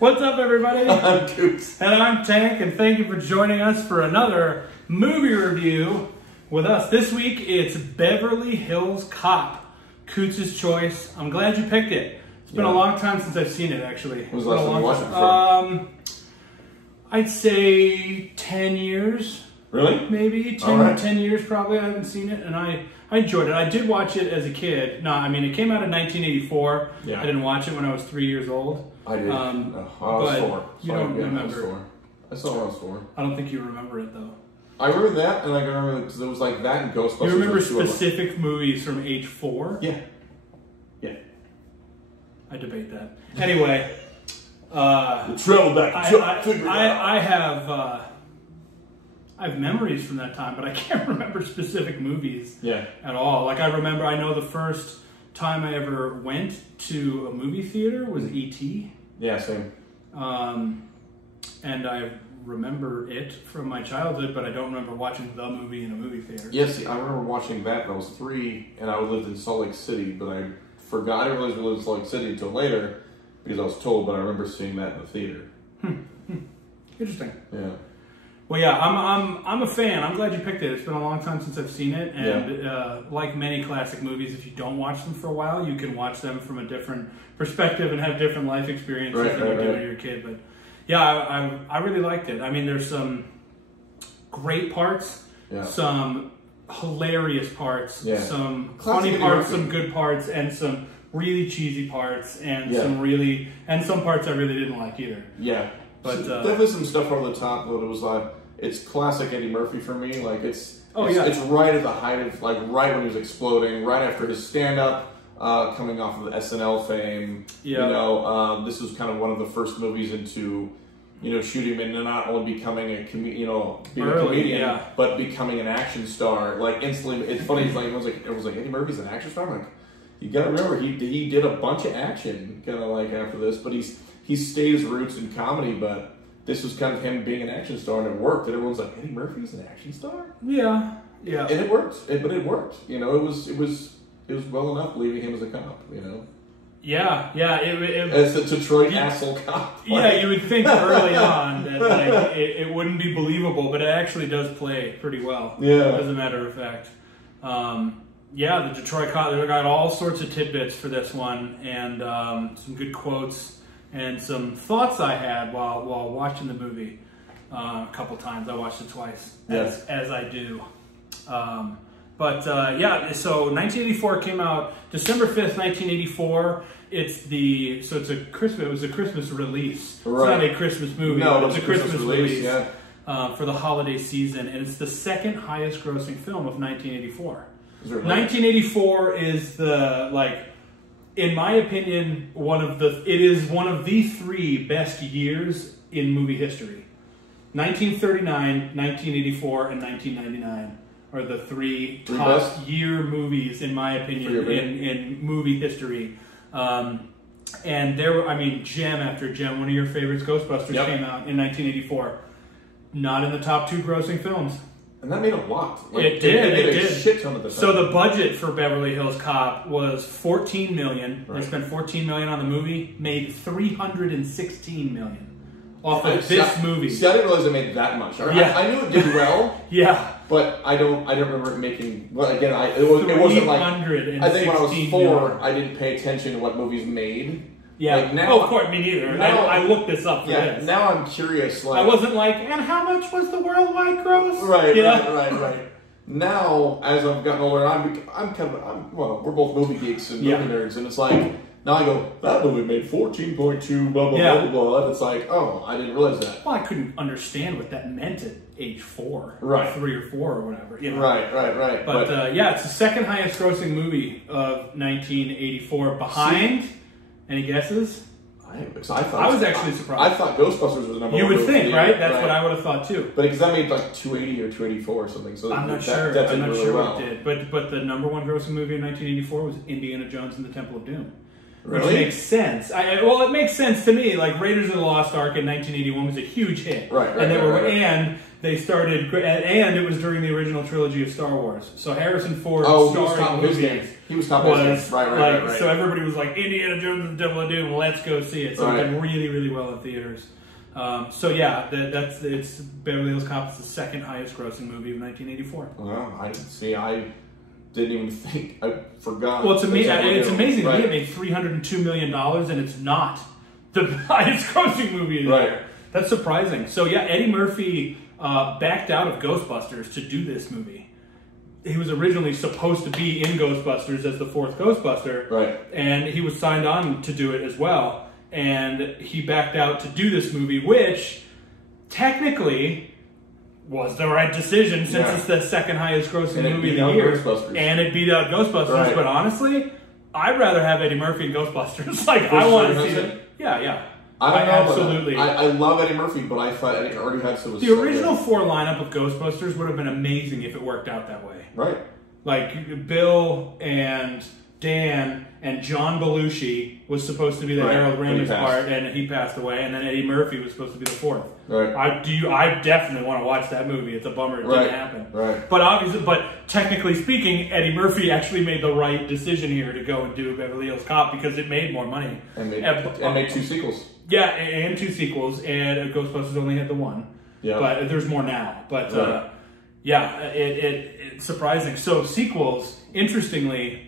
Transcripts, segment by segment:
What's up, everybody? I'm Coots. And I'm Tank, and thank you for joining us for another movie review with us. This week, it's Beverly Hills Cop, Coots' choice. I'm glad you picked it. It's been a long time since I've seen it, actually. When was the last time you watched it for? I'd say 10 years. Really? Maybe 10 years probably. I haven't seen it, and I enjoyed it. I did watch it as a kid. No, I mean, it came out in 1984. Yeah. I didn't watch it when I was 3 years old. I did. I was 4. You don't remember. I saw when I was 4. I don't think you remember it, though. I remember that, and I remember because it was like that and Ghostbusters. You remember specific movies from age 4? Yeah. Yeah. I debate that. Anyway. We'll travel back. I have memories from that time, but I can't remember specific movies at all. Like, I know the first time I ever went to a movie theater was E.T. Yeah, same. And I remember it from my childhood, but I don't remember watching the movie in a movie theater. Yes, I remember watching that when I was 3, and I lived in Salt Lake City, but I forgot I realized we lived in Salt Lake City until later because I was told, but I remember seeing that in the theater. Interesting. Yeah. Well, yeah, I'm a fan. I'm glad you picked it. It's been a long time since I've seen it, and like many classic movies, if you don't watch them for a while, you can watch them from a different perspective and have different life experiences than you do when you're a kid. But yeah, I really liked it. I mean, there's some great parts, some hilarious parts, some funny parts, some good parts, and some really cheesy parts, and some parts I really didn't like either. Yeah. But definitely some stuff over the top, but it was like, it's classic Eddie Murphy for me. Like it's right at the height of, like, right when he was exploding, right after his stand-up, coming off of the SNL fame. Yeah. You know, this was kind of one of the first movies into, you know, shooting him and not only becoming a comedian, but becoming an action star. Like instantly, it's funny. It's like it was like Eddie Murphy's an action star. I'm like, you got to remember he did a bunch of action kind of like after this, but he stayed his roots in comedy, but this was kind of him being an action star, and it worked. And everyone's like, Eddie Murphy's an action star? Yeah, yeah. And it worked. But it worked. You know, it was well enough leaving him as a cop, you know? Yeah. As a Detroit asshole cop. Like. You would think early on that like, it wouldn't be believable, but it actually does play pretty well, as a matter of fact. The Detroit cop, they got all sorts of tidbits for this one, and some good quotes, and some thoughts I had while watching the movie a couple times. I watched it twice, as I do. So 1984 came out December 5th, 1984. It was a Christmas release. Right. It's not a Christmas movie, but it's a Christmas release for the holiday season, and it's the second highest grossing film of 1984. 1984 is in my opinion, it is one of the 3 best years in movie history. 1939, 1984, and 1999 are the 3 top year movies, in my opinion, in movie history. And there were, gem after gem. One of your favorites, Ghostbusters, came out in 1984. Not in the top 2 grossing films. And that made a lot. Like, it did. It did a shit ton of the time. So the budget for Beverly Hills Cop was $14 million. Right. They spent $14 million on the movie, made $316 million off of this movie. See, I didn't realize it made that much. Yeah. I knew it did well. Yeah. But I don't remember it making. Well, again, it wasn't like. I think when I was 4, I didn't pay attention to what movies made. Yeah. Like now, of course, me neither. Now, I looked this up for this. Now I'm curious. Like, I wasn't like, and how much was the worldwide gross? Right. Now, as I've gotten older, well, we're both movie geeks and movie nerds, and it's like, now I go, that movie made 14.2, blah, blah, blah, blah, and it's like, oh, I didn't realize that. Well, I couldn't understand what that meant at age 4. Right. 3 or 4 or whatever. You know? Right. But yeah, it's the second highest grossing movie of 1984 behind, any guesses? I was actually surprised. I thought Ghostbusters was the number 1 You would movie. think, right? That's what I would have thought too. But because that made like 280 or 284 or something. So I'm not sure. That I'm not really sure well. what it did. But the number 1 grossing movie in 1984 was Indiana Jones and the Temple of Doom. Really? Which makes sense. Well, it makes sense to me. Like Raiders of the Lost Ark in 1981 was a huge hit, and they started, and it was during the original trilogy of Star Wars. So Harrison Ford starring movies. He was top his game. Right. So everybody was like, Indiana Jones and the Temple of Doom. Let's go see it. So it did really, really well in theaters. So yeah, it's Beverly Hills Cop is the second highest grossing movie of 1984. Well, I didn't even think. I forgot. Well, it's amazing to me. It made $302 million, and it's not the highest grossing movie in the year. That's surprising. So yeah, Eddie Murphy backed out of Ghostbusters to do this movie. He was originally supposed to be in Ghostbusters as the 4th Ghostbuster, and he was signed on to do it as well. And he backed out to do this movie, which technically was the right decision since it's the second highest grossing movie of the year. And it beat out Ghostbusters. But honestly, I'd rather have Eddie Murphy in Ghostbusters. I want to see it. Yeah. I absolutely. I love Eddie Murphy, but I thought Eddie already had some. The original 4 lineup of Ghostbusters would have been amazing if it worked out that way. Right. Like Bill and Dan and John Belushi was supposed to be the Harold Ramis part, and he passed away. And then Eddie Murphy was supposed to be the 4th. Right. I definitely want to watch that movie. It's a bummer it didn't happen. Right. But technically speaking, Eddie Murphy actually made the right decision here to go and do Beverly Hills Cop because it made more money and made 2 sequels. Yeah, and 2 sequels, and Ghostbusters only had the 1. Yeah. But there's more now. But it's surprising. So sequels, interestingly,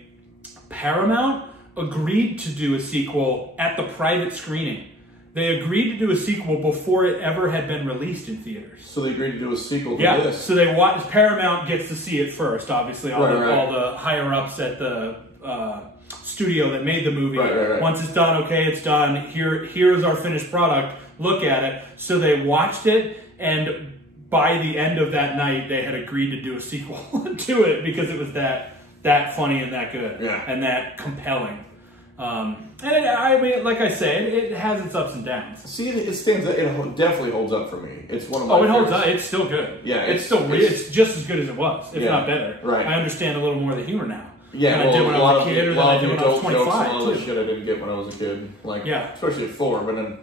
Paramount agreed to do a sequel at the private screening. They agreed to do a sequel before it ever had been released in theaters. So they agreed to do a sequel to this. So Paramount gets to see it first, obviously, all the higher-ups at the studio that made the movie. Once it's done, okay, it's done. Here's our finished product. Look at it. So they watched it, and by the end of that night, they had agreed to do a sequel to it because it was that funny and that good and that compelling. I mean, like I said, it has its ups and downs. See, it definitely holds up for me. It's one of my. It holds up. It's still good. Yeah, it's just as good as it was, if not better. Right. I understand a little more of the humor now. Yeah, than I did when I was a kid, or than I did when I was 25. All the shit I didn't get when I was a kid, especially at 4. But then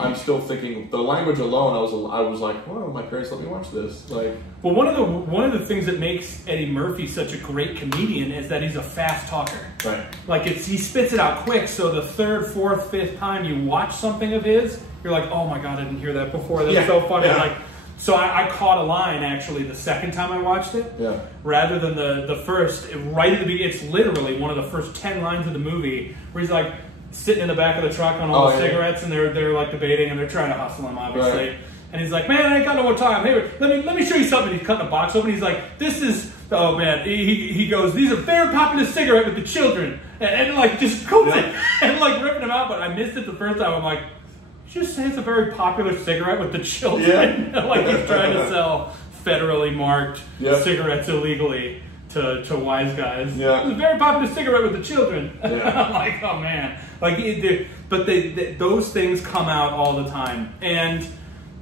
I'm still thinking the language alone. I was like, well, my parents let me watch this. Well, one of the things that makes Eddie Murphy such a great comedian is that he's a fast talker. Right. Like he spits it out quick. So the 3rd, 4th, 5th time you watch something of his, you're like, oh my god, I didn't hear that before. That's so funny. Yeah. So I caught a line actually the second time I watched it, rather than the first. Right at the beginning, it's literally one of the first 10 lines of the movie where he's like sitting in the back of the truck on all the cigarettes, and they're like debating and they're trying to hustle him, obviously. Right. And he's like, man, I ain't got no more time. Hey, let me show you something. He's cutting a box open. He's like, this is, oh man. He goes, these are very popular cigarette with the children, and like just goes in and like ripping them out. But I missed it the first time. I'm like, just say it's a very popular cigarette with the children. Like he's trying to sell federally marked cigarettes illegally to wise guys. Yeah. It's a very popular cigarette with the children. I'm like, oh man. But those things come out all the time. And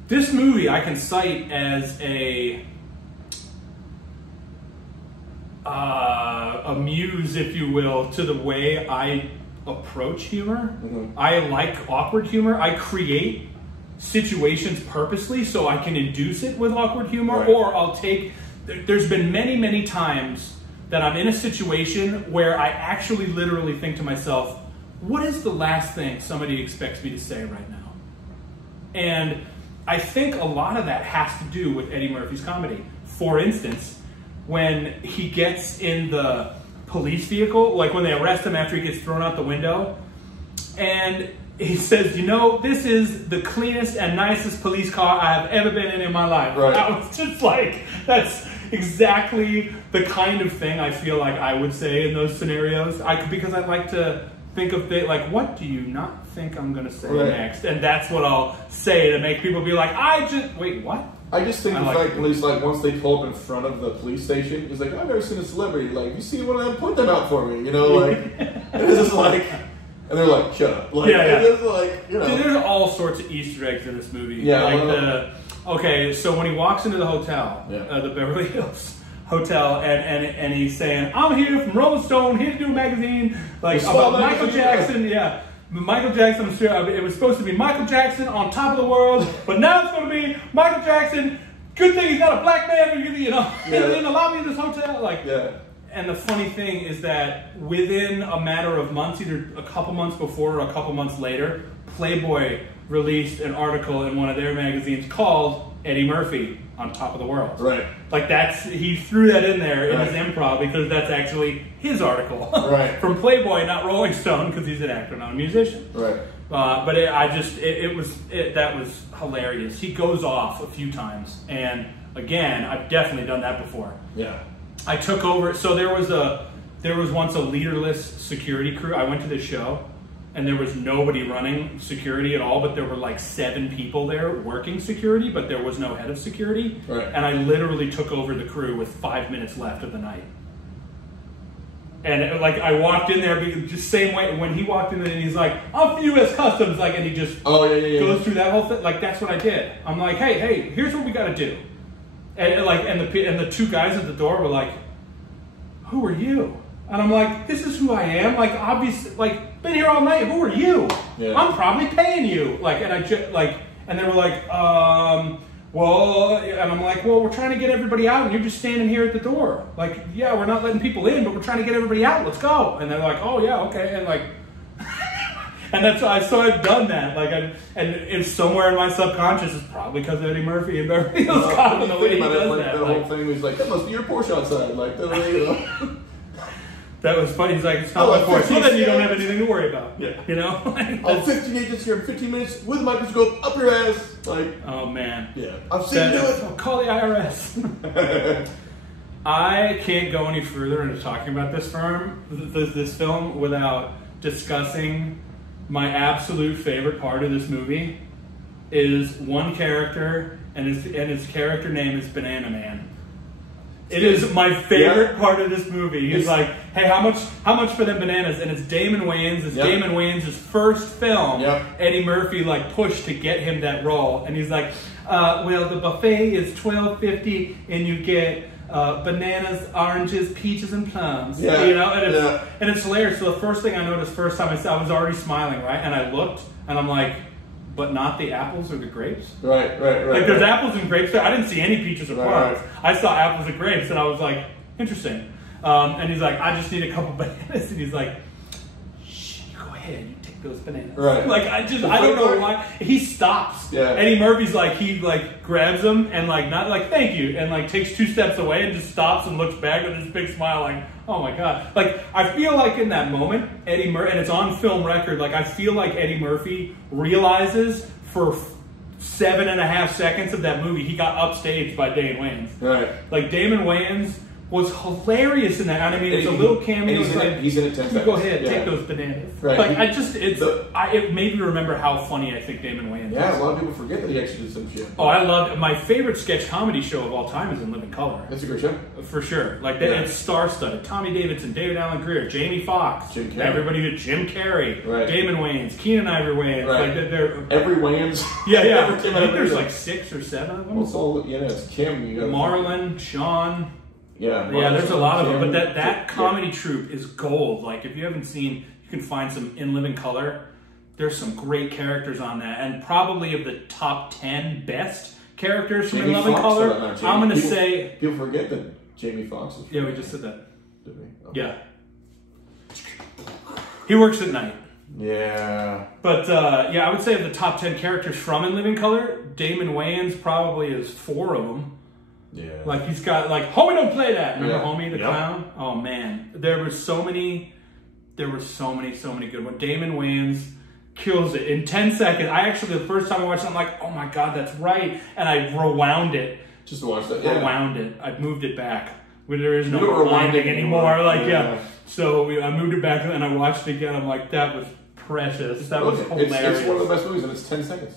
this movie I can cite as a muse, if you will, to the way I approach humor. I like awkward humor. I create situations purposely so I can induce it with awkward humor, or I'll take there's been many, many times that I'm in a situation where I actually literally think to myself, what is the last thing somebody expects me to say right now? And I think a lot of that has to do with Eddie Murphy's comedy. For instance, when he gets in the police vehicle, like when they arrest him after he gets thrown out the window, and he says, you know, this is the cleanest and nicest police car I've ever been in my life. Right. I was just like, that's exactly the kind of thing I feel like I would say in those scenarios. Because I like to think of it like, what do you not think I'm going to say next? And that's what I'll say to make people be like, wait, what? I just think the fact, at least like once they pull up in front of the police station, he's like, I've never seen a celebrity. Like, you see one of them, put them out for me, you know? Like, and it's just like, and they're like, shut up. Like, it's like, you know. Dude, there's all sorts of Easter eggs in this movie. Yeah. Like okay, so when he walks into the hotel, the Beverly Hills Hotel, and he's saying, I'm here from Rolling Stone, here to do a magazine, like about Michael Jackson, Michael Jackson, it was supposed to be Michael Jackson on top of the world, but now it's going to be Michael Jackson, good thing he's not a black man, you know, in the lobby of this hotel, And the funny thing is that within a matter of months, either a couple months before or a couple months later, Playboy released an article in one of their magazines called Eddie Murphy on top of the world. Right. Like he threw that in there in his improv because that's actually his article. Right. From Playboy, not Rolling Stone, because he's an actor, not a musician. Right. But that was hilarious. He goes off a few times, and again, I've definitely done that before. Yeah. I took over. So there was once a leaderless security crew. I went to this show, and there was nobody running security at all, but there were like 7 people there working security, but there was no head of security. Right. And I literally took over the crew with 5 minutes left of the night. And like I walked in there, just same way when he walked in there, and he's like, "I'm for U.S. Customs," like, and he just goes through that whole thing. Like that's what I did. I'm like, hey, here's what we got to do. And the 2 guys at the door were like, "Who are you?" And I'm like, "This is who I am. Like, obviously, like, been here all night. Who are you? Yeah. I'm probably paying you." Like, and and they were like, well, and I'm like, "Well, we're trying to get everybody out, and you're just standing here at the door. Like, yeah, we're not letting people in, but we're trying to get everybody out. Let's go." And they're like, "Oh yeah, okay." And like, and so I've done that. Like, and it's somewhere in my subconscious. It's probably because of Eddie Murphy and Beverly Hills Cop and the way he does that. The whole thing was like, that must be your Porsche outside. Like, you know. That was funny. He's like, it's not my Porsche. So then you don't have anything to worry about. Yeah. You know? I'll 15 agents here in 15 minutes with a microscope up your ass. Like, oh man. Yeah. I've seen it. I'll call the IRS. I can't go any further into talking about this film without discussing my absolute favorite part of this movie is one character, and his character name is Banana Man. It is my favorite part of this movie. He's like, "Hey, how much for them bananas?" And it's Damon Wayans. It's Damon Wayans' first film. Eddie Murphy like pushed to get him that role, and he's like, "Well, the buffet is $12.50, and you get bananas, oranges, peaches, and plums." You know, and it's hilarious. So the first thing I noticed first time I was already smiling, right? And I looked, and I'm like, but not the apples or the grapes? Right. Like there's apples and grapes there. I didn't see any peaches or plums. I saw apples and grapes, and I was like, interesting. And he's like, "I just need a couple bananas." And he's like, "Shh, you go ahead, you take those bananas." Like I don't know why. He stops. Eddie Murphy's like, he like grabs them and like not like thank you, and like takes 2 steps away and just stops and looks back with this big smile like, oh my God. Like, I feel like in that moment, Eddie Murphy, and it's on film record, like, I feel like Eddie Murphy realizes for 7.5 seconds of that movie, he got upstaged by Damon Wayans. Like, Damon Wayans was hilarious in that. I mean, it's a little cameo. He's in it 10 seconds. Go ahead, take those bananas. Like, it made me remember how funny I think Damon Wayans is. Yeah, a lot of people forget that he actually did some shit. Oh, I love my favorite sketch comedy show of all time is In Living Color. That's a great show. For sure. Like, it's star-studded. Tommy Davidson, David Allen Greer, Jamie Foxx, Jim Carrey, Damon Wayans, Keenan Ivory Wayans. Like, they're every Wayans. I think there's like 6 or 7 of them. Well, it's all, it's Kim. Marlon, Sean. Yeah, there's a lot of them, but that comedy troupe is gold. Like, if you haven't seen, you can find some In Living Color. There's some great characters on that, and probably of the top 10 best characters from In Living Color, I'm going to say... People forget that Jamie Foxx is... Yeah, we just said that. Did we? Oh. Yeah. He works at night. Yeah. But, yeah, I would say of the top 10 characters from In Living Color, Damon Wayans probably is 4 of them. Yeah. Like, he's got, like, Homie Don't Play That. Remember Homie the Clown? Oh, man. There were so many good ones. Damon Wayans kills it in 10 seconds. I actually, the first time I watched it, I'm like, oh my God, that's right. And I rewound it. Just to watch that? Yeah. Rewound it. I moved it back. Where there is no rewinding anymore. Like, yeah. So I moved it back and I watched it again. I'm like, that was precious. That was hilarious. It's one of the best movies and it's 10 seconds.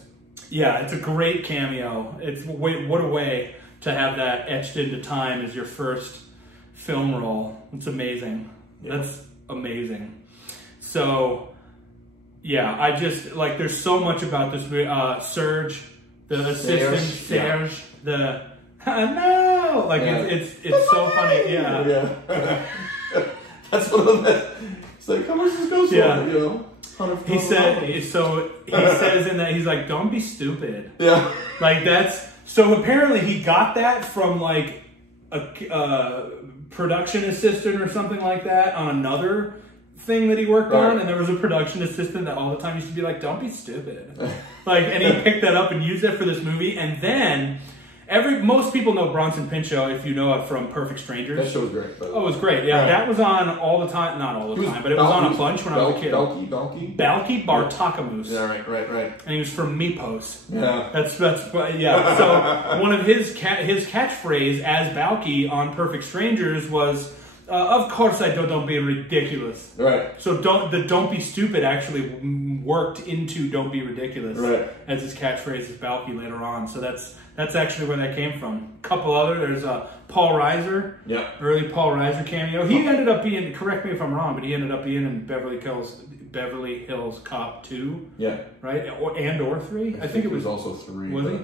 Yeah, it's a great cameo. What a way to have that etched into time as your first film role. It's amazing. Yeah. That's amazing. So, yeah, I just, like, there's so much about this movie. Serge, the assistant, Serge, no! Like, it's so funny. Yeah. That's one of the best. It's like, how much does this go for, you know? He says in that, he's like, don't be stupid. Yeah. Like, so apparently he got that from, like, a production assistant or something like that on another thing that he worked on, and there was a production assistant that all the time used to be like, don't be stupid. Like, and he picked that up and used it for this movie, and then most people know Bronson Pinchot, if you know it from Perfect Strangers. That show was great. Oh, it was great. Yeah, that was on all the time. Not all the time, but it was on a bunch when I was a kid. Balki Bartakamus. Yeah, right. And he was from Mipos. Yeah. That's yeah. So one of his catchphrase as Balki on Perfect Strangers was, of course I don't be ridiculous. Right. So don't be stupid actually worked into don't be ridiculous. Right. As his catchphrase as Balki later on. So that's actually where that came from. A couple other, there's Paul Reiser. Yeah. Early Paul Reiser cameo. He ended up being, correct me if I'm wrong, but he ended up being in Beverly Hills Cop 2. Yeah. Right? Or 3? I think it was also 3. Was he?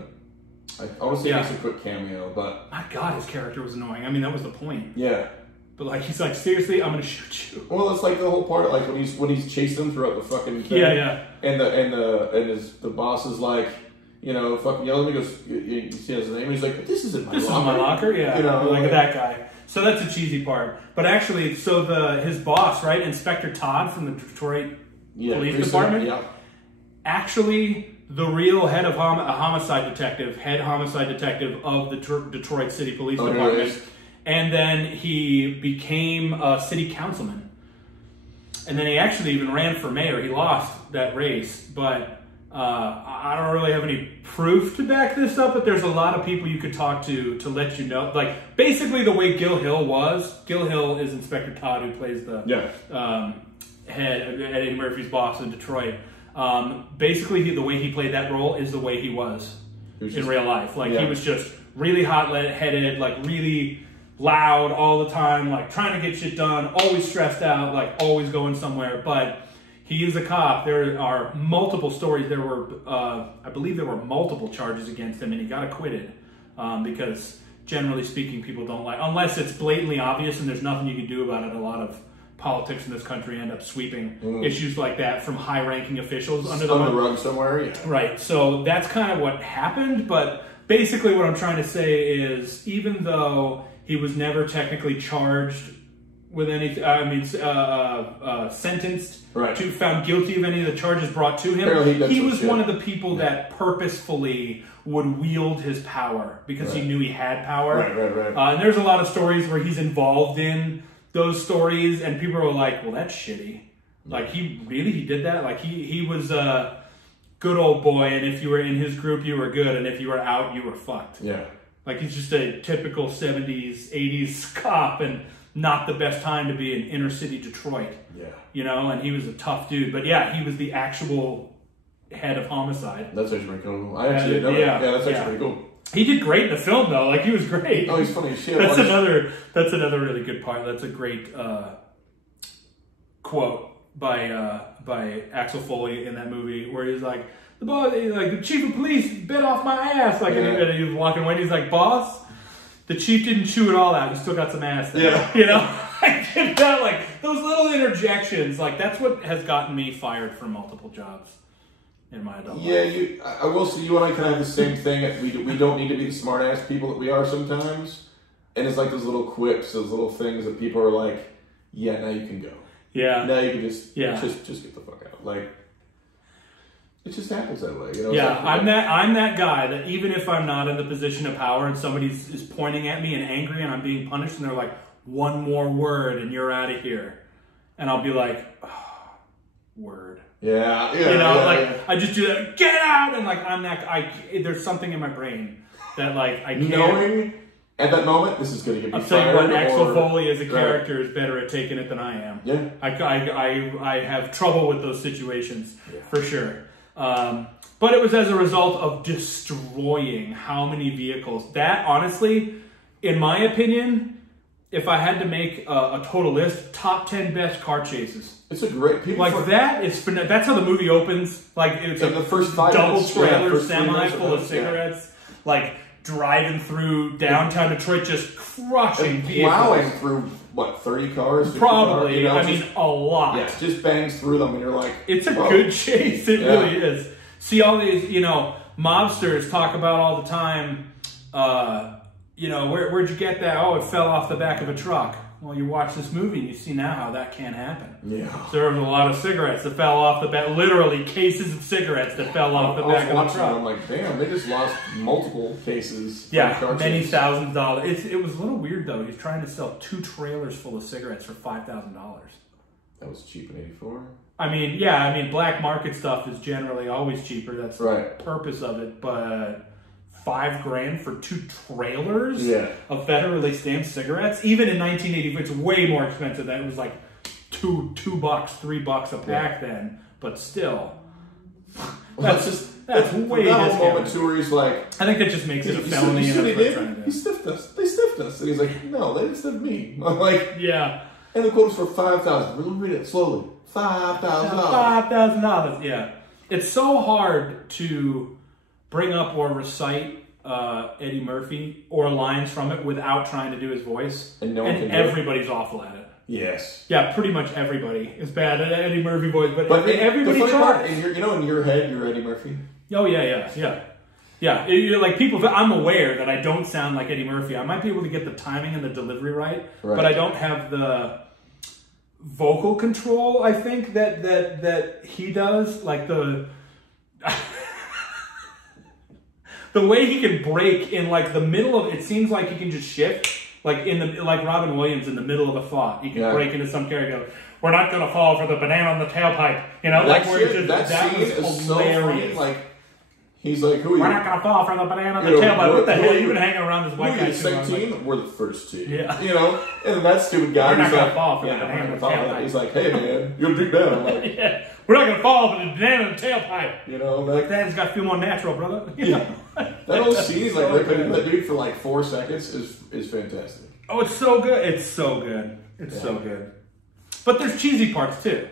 I want to say he makes a quick cameo, but... My God, his character was annoying. I mean, that was the point. Yeah. But like, he's like, seriously, I'm gonna shoot you. Well, it's like the whole part, like when he's chasing him throughout the fucking thing. Yeah. And the boss is like, you know, fucking yelling. He goes, you see his name. He's like, this isn't my locker. This is my locker. Yeah. You know, like that guy. So that's a cheesy part. But actually, so his boss, right, Inspector Todd from the Detroit Police Department. Yeah. Actually, the real head of homicide detective of the Detroit City Police Department. And then he became a city councilman. And then he actually even ran for mayor. He lost that race, but I don't really have any proof to back this up, but there's a lot of people you could talk to let you know. Like, basically the way Gil Hill is Inspector Todd, who plays the head, Eddie Murphy's boss in Detroit. Basically, the way he played that role is the way he was in real life. Like, he was just really hot-headed, like, really loud all the time, like trying to get shit done, always stressed out, like always going somewhere. But he is a cop. There are multiple stories. There were, I believe there were multiple charges against him, and he got acquitted because generally speaking, people don't like, unless it's blatantly obvious and there's nothing you can do about it. A lot of politics in this country end up sweeping issues like that from high-ranking officials under the rug somewhere. Yeah. Right. So that's kind of what happened. But basically what I'm trying to say is, even though he was never technically charged with anything, sentenced, found guilty of any of the charges brought to him. He was one of the people that purposefully would wield his power because he knew he had power. Right. And there's a lot of stories where he's involved in those stories, and people are like, well, that's shitty. Like, he did that? Like, he was a good old boy, and if you were in his group, you were good, and if you were out, you were fucked. Yeah. Like, he's just a typical 70s, 80s cop, and not the best time to be in inner city Detroit. Yeah. You know, and he was a tough dude. But yeah, he was the actual head of homicide. That's actually pretty cool. I actually didn't know that. Yeah, that's actually pretty cool. He did great in the film, though. Like, he was great. Oh, he's funny as shit. That's another really good part. That's a great quote by Axel Foley in that movie, where he's like, the chief of police bit off my ass. Like, and he was walking away, and he's like, boss, the chief didn't chew it all out. He still got some ass there. Yeah. You know? Like, those little interjections, like, that's what has gotten me fired from multiple jobs. in my adult life. Yeah, I will say you and I kind of have the same thing. We don't need to be the smart-ass people that we are sometimes. And it's like those little quips, those little things that people are like, yeah, now you can go. Yeah. Now you can just get the fuck out. Like, it just happens that way. You know? Yeah, I'm that guy that even if I'm not in the position of power and somebody is pointing at me and angry and I'm being punished and they're like, one more word and you're out of here. And I'll be like, oh, word. Yeah. I just do that, get out! And like, there's something in my brain that like, I can't. Knowing at that moment, this is going to get me I'll tell you what, Axel Foley as a character is better at taking it than I am. Yeah. I have trouble with those situations, for sure. But it was as a result of destroying how many vehicles. That, honestly, in my opinion, if I had to make a total list, top 10 best car chases. It's a great... That's how the movie opens. Like, it's the first 5 double minutes, trailer semi full of cigarettes. Like, driving through downtown Detroit, just crushing vehicles. Plowing through, what, 30 cars? Probably. Cars, I mean, a lot. Yeah, just bangs through them and you're like... It's a good chase. It really is. See all these, mobsters talk about all the time, where'd you get that? Oh, it fell off the back of a truck. Well, you watch this movie and you see now how that can't happen. Yeah. There was a lot of cigarettes that fell off the back, literally cases of cigarettes that fell off the back of the truck. I'm like, damn, they just lost multiple cases. Yeah, many thousands of dollars. It was a little weird though. He's trying to sell 2 trailers full of cigarettes for $5,000. That was cheap in '84. I mean, black market stuff is generally always cheaper. That's the purpose of it. But $5,000 for 2 trailers of federally stamped cigarettes, even in 1980, it's way more expensive. That it was like $2, $3 a pack then. But still, that's way discounted. Moment too where he's like, I think that just makes it a felony. He stiffed us. They stiffed us. And he's like, no, they didn't stiff me. I'm like, yeah. And the quote was for $5,000. We'll read it slowly. $5,000. $5,000. Yeah. It's so hard to bring up or recite Eddie Murphy or lines from it without trying to do his voice. And everybody's awful at it. Yes. Yeah, pretty much everybody is bad at Eddie Murphy voice, but everybody tries. In your head, you're Eddie Murphy. Oh yeah. Yeah, you're like people. I'm aware that I don't sound like Eddie Murphy. I might be able to get the timing and the delivery right, but I don't have the vocal control. I think that he does, like the way he can break in like the middle of. It seems like he can just shift, like like Robin Williams in the middle of a thought. He can break into some character. We're not gonna fall for the banana on the tailpipe. That scene is so funny. Like. He's like, who are you? We're not going to fall for the banana on the tailpipe. What the hell? You've been hanging around this white guy too long. 16? We're the first 2. Yeah. And that stupid guy. We're not going to fall for the banana on the tailpipe. He's like, hey man, you'll do better. I'm like, we're not going to fall for the banana on the tailpipe. Like that's got to feel more natural, brother. That whole scene, like ripping that dude for like 4 seconds is fantastic. Oh, it's so good. It's so good. It's so good. But there's cheesy parts too.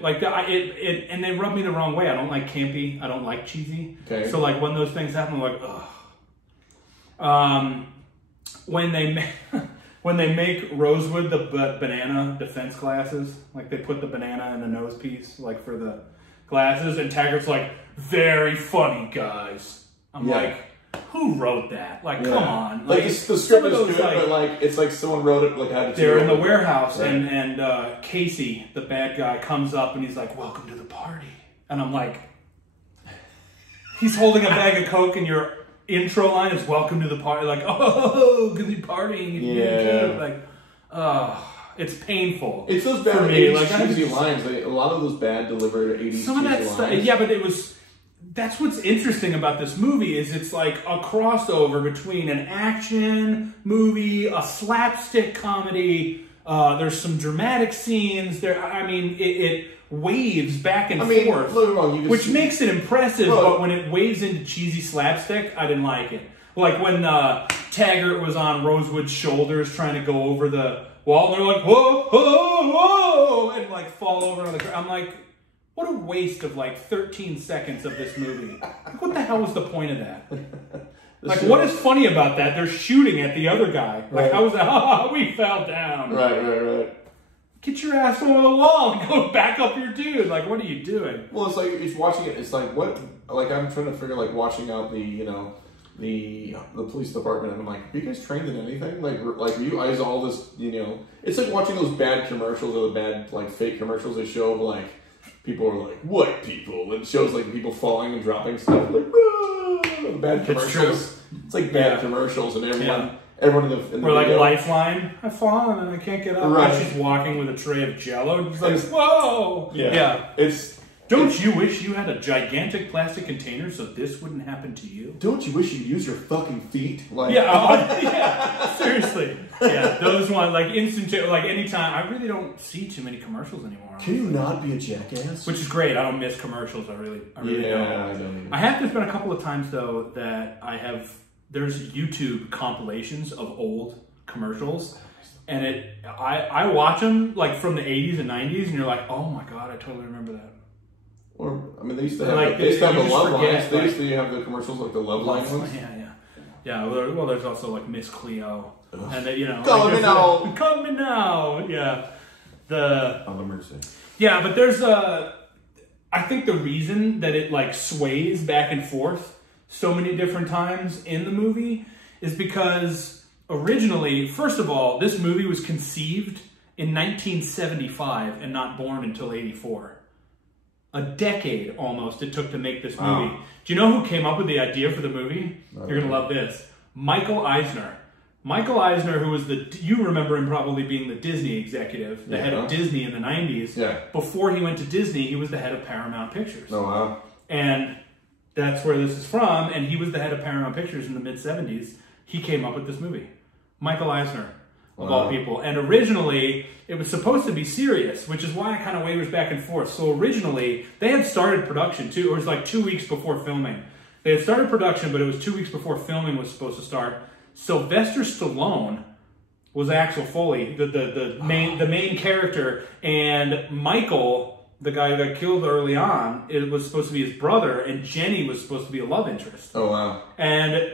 Like and they rub me the wrong way. I don't like campy. I don't like cheesy. Okay. So like when those things happen, I'm like, ugh. When they make Rosewood the banana defense glasses, like they put the banana in the nose piece, like for the glasses, and Taggart's like, very funny, guys. I'm like, who wrote that? Like, come on. Like the script is good, but like it's like someone wrote it like how to. They're in the warehouse, and Casey, the bad guy, comes up and he's like, "Welcome to the party," and I'm like, he's holding a bag of Coke, and your intro line is "Welcome to the party," like, oh, because you're partying, it's painful. It's those bad 80s cheesy lines. A lot of those bad delivered 80s. Some of that stuff, yeah, but it was. That's what's interesting about this movie is it's like a crossover between an action movie, a slapstick comedy. There's some dramatic scenes there. I mean, it waves back and forth, which makes it impressive. But when it waves into cheesy slapstick, I didn't like it. Like when Taggart was on Rosewood's shoulders trying to go over the wall, and they're like, whoa, whoa, whoa, and like fall over on the ground. I'm like, what a waste of like 13 seconds of this movie. Like, what the hell was the point of that? Like, what is funny about that? They're shooting at the other guy. Like, how was that? Oh, we fell down. Right. get your ass over the wall and go back up your dude. Like, what are you doing? Well, it's like, it's watching it. It's like, what, like, I'm trying to figure, like, watching out the, you know, the police department, and I'm like, are you guys trained in anything? Like you guys all this, you know, it's like watching those bad commercials or the bad, like, fake commercials they show of, like, people are like, white people. It shows, like, people falling and dropping stuff, like, bad commercials. It's like bad commercials, and everyone in the or like video, Lifeline, I've fallen and I can't get up. Right. And she's walking with a tray of Jello. It's like, whoa! Yeah. Don't you wish you had a gigantic plastic container so this wouldn't happen to you? Don't you wish you'd use your fucking feet? Like, yeah, seriously. Yeah, those ones, like instant, like anytime. I really don't see too many commercials anymore. Can you not be a jackass? Which is great. I don't miss commercials. I really don't. I have been a couple of times though that there's YouTube compilations of old commercials, and I watch them like from the 80s and 90s, and you're like, oh my god, I totally remember that. Or, I mean, they used to have, the love lines. They used to have the commercials, like the love line ones. Yeah. Well, there's also like Miss Cleo. Ugh. And you know, call me now. Call me now. Yeah. On the mercy. Yeah, but there's I think the reason that it like sways back and forth so many different times in the movie is because originally, first of all, this movie was conceived in 1975 and not born until 84. A decade almost it took to make this movie. Wow. Do you know who came up with the idea for the movie? You're going to love this. Michael Eisner. Michael Eisner, who was you remember him probably being the Disney executive, the head of Disney in the 90s. Yeah. Before he went to Disney, he was the head of Paramount Pictures. Oh, wow. And that's where this is from, and he was the head of Paramount Pictures in the mid-70s. He came up with this movie. Michael Eisner, of all people. And originally, it was supposed to be serious, which is why it kind of wavers back and forth. So originally, they had started production, too. It was like 2 weeks before filming. They had started production, but it was 2 weeks before filming was supposed to start. Sylvester Stallone was Axel Foley, the main character, and Michael, the guy who got killed early on, it was supposed to be his brother, and Jenny was supposed to be a love interest. Oh, wow. And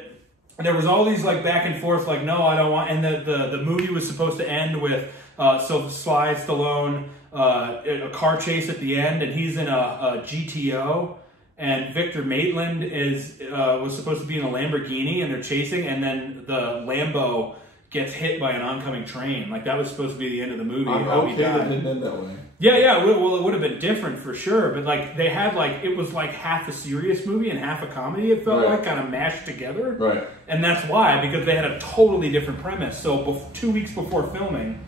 there was all these like back and forth, like, no, I don't want, and the movie was supposed to end with Sly Stallone, a car chase at the end, and he's in a GTO, and Victor Maitland was supposed to be in a Lamborghini, and they're chasing, and then the Lambo gets hit by an oncoming train. Like, that was supposed to be the end of the movie. I'm okay that it didn't end that way. Yeah. Well, it would have been different for sure, but like they had like it was like half a serious movie and half a comedy. It felt like kind of mashed together, right? And that's why, because they had a totally different premise. So 2 weeks before filming,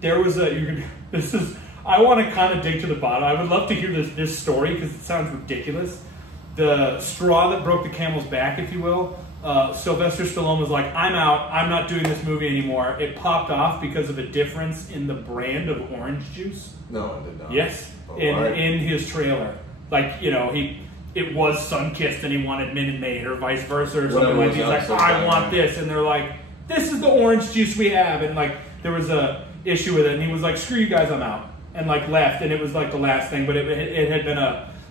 there was I want to kind of dig to the bottom. I would love to hear this story because it sounds ridiculous. The straw that broke the camel's back, if you will. Sylvester Stallone was like, I'm out. I'm not doing this movie anymore. It popped off because of a difference in the brand of orange juice. No, it did not. Yes, in his trailer. Like, you know, it was sun-kissed and he wanted Minute Maid or vice versa or something like that. He's like, I want this. And they're like, this is the orange juice we have. And like, there was a issue with it. And he was like, screw you guys, I'm out. And like left. And it was like the last thing. But it had been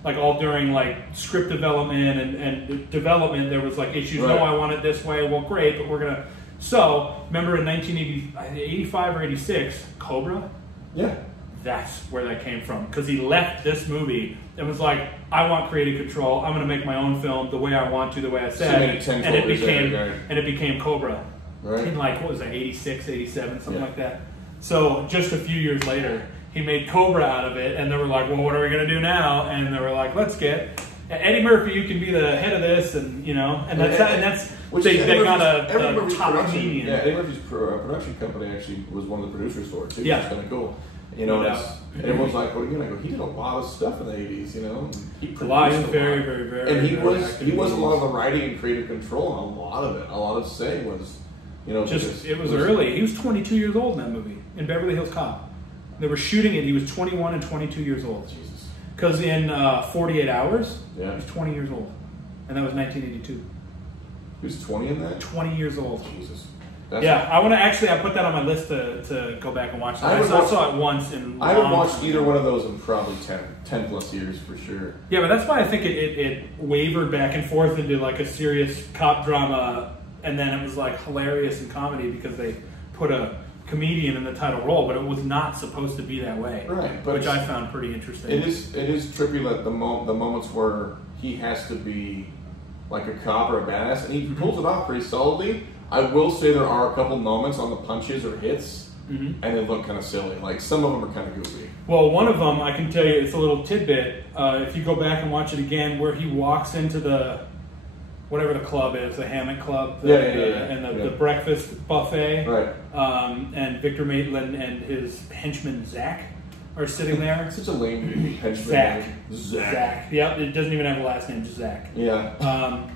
like all during like script development and development, there was like issues. Right. No, I want it this way. Well, great, but we're going to. So, remember in 1985 or 86, Cobra? Yeah. That's where that came from. Because he left this movie and was like, I want creative control. I'm going to make my own film the way I want to, the way I said. So and it became Cobra. Right. In like, what was that, 86, 87, something like that. So, just a few years later, he made Cobra out of it, and they were like, well, what are we going to do now? And they were like, let's get Eddie Murphy, you can be the head of this, and you know, and that's they got a top comedian. Yeah, Eddie Murphy's production company actually was one of the producers for it too. Yeah, it's kind of cool. You know, and everyone's like, well, you know, he did a lot of stuff in the 80s, you know. He produced a lot. Very, and he was a lot of the writing and creative control on a lot of it. A lot of saying was, you know, it was early. He was 22 years old in that movie in Beverly Hills Cop. They were shooting it. He was 21 and 22 years old. Jesus. Because in 48 Hours, he was 20 years old. And that was 1982. He was 20 in that? 20 years old. Jesus. I put that on my list to go back and watch that. I saw it once. I haven't watched either one of those in probably 10 plus years for sure. Yeah, but that's why I think it wavered back and forth into like a serious cop drama, and then it was like hilarious in comedy because they put a comedian in the title role, but it was not supposed to be that way. Right, which I found pretty interesting. It is trippy that the moments where he has to be like a cop or a badass, and he pulls it off pretty solidly. I will say there are a couple moments on the punches or hits, and they look kind of silly. Like some of them are kind of goofy. Well, one of them, I can tell you, it's a little tidbit. If you go back and watch it again, where he walks into the, whatever the club is, the Hammock Club, the breakfast buffet, right? And Victor Maitland and his henchman, Zach, are sitting there. Such a lame henchman. Zach. Yep, it doesn't even have a last name, just Zach. Yeah.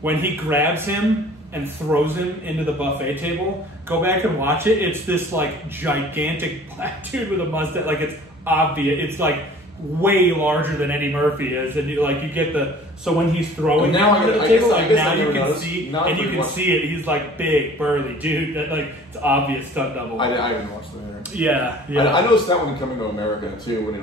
When he grabs him and throws him into the buffet table, go back and watch it. It's this like gigantic black dude with a mustache. Like it's obvious. It's like way larger than Eddie Murphy is, and you get the. So when he's throwing him into the table, like now you can see, and you can see it. He's like big, burly dude. That like it's obvious stunt double. I haven't watched the video. Yeah. I noticed that when Coming to America too, when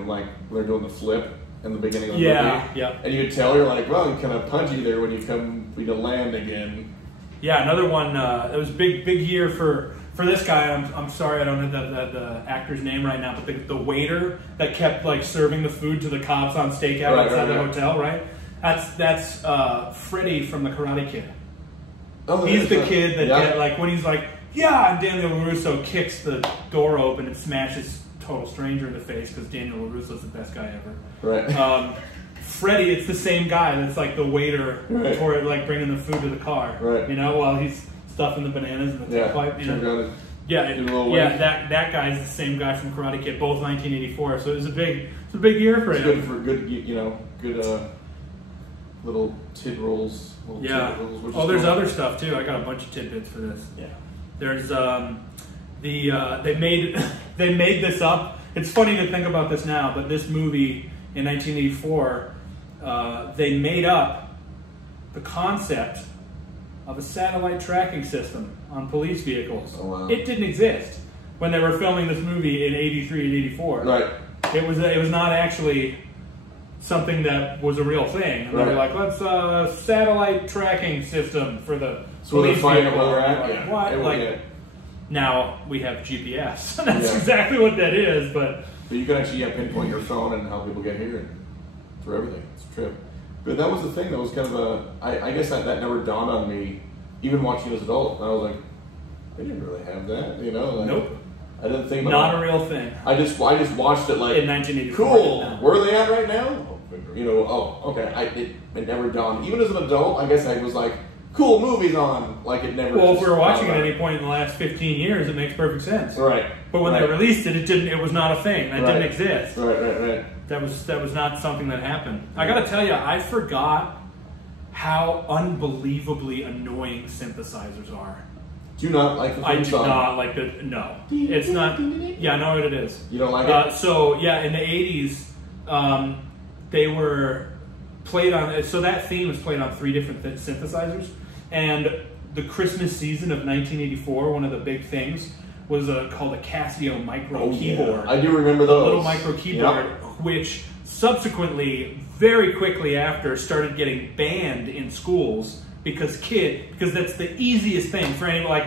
they're doing the flip in the beginning of the movie. Yeah. And you could tell you're like, well, you kind of punchy there when you come to land again. Yeah, another one. It was big year for this guy. I'm sorry, I don't know the actor's name right now, but the waiter that kept like serving the food to the cops on stakeout outside the hotel, right? That's Freddy from the Karate Kid. Oh, he's the kid that like when he's like, yeah, and Daniel LaRusso kicks the door open and smashes total stranger in the face because Daniel LaRusso's the best guy ever. Right. Freddy, it's the same guy that's like the waiter for like bringing the food to the car. Right. You know, while he's stuffing the bananas in the tailpipe. You know? That guy is the same guy from Karate Kid, both 1984. So it was a big year for him. Good for good little tid rolls. There's other stuff too. I got a bunch of tidbits for this. Yeah. There's they made this up. It's funny to think about this now, but this movie in 1984, they made up the concept of a satellite tracking system on police vehicles. Oh, wow. It didn't exist when they were filming this movie in 83 and 84. Right. It was not actually something that was a real thing. And they were like, let's satellite tracking system for the police vehicle. Where they're at. What? Now we have GPS. That's exactly what that is, but you can actually pinpoint your phone and how people get here through everything. It's a trip. But that was the thing that was kind of I guess that never dawned on me, even watching as an adult. And I was like, they didn't really have that, you know? Like, nope. I didn't think about Not a real thing. I just watched it like in 1984. Cool. Where are they at right now? You know, okay. It never dawned. Even as an adult, I guess I was like, cool, movie's on. Like it never. Well, if we were watching it at any point in the last 15 years, it makes perfect sense. Right. But when they released it, it was not a thing. That didn't exist. Right. That was not something that happened. I got to tell you, I forgot how unbelievably annoying synthesizers are. Do you not like the I do song? not like the. No, it's not. Yeah, I know what it is. You don't like it? So yeah, in the 80s, they were played on. So that theme was played on 3 different synthesizers, and the Christmas season of 1984, one of the big things was called a Casio micro keyboard. Yeah. I do remember those. A little micro keyboard, which subsequently, very quickly after, started getting banned in schools because that's the easiest thing for anyone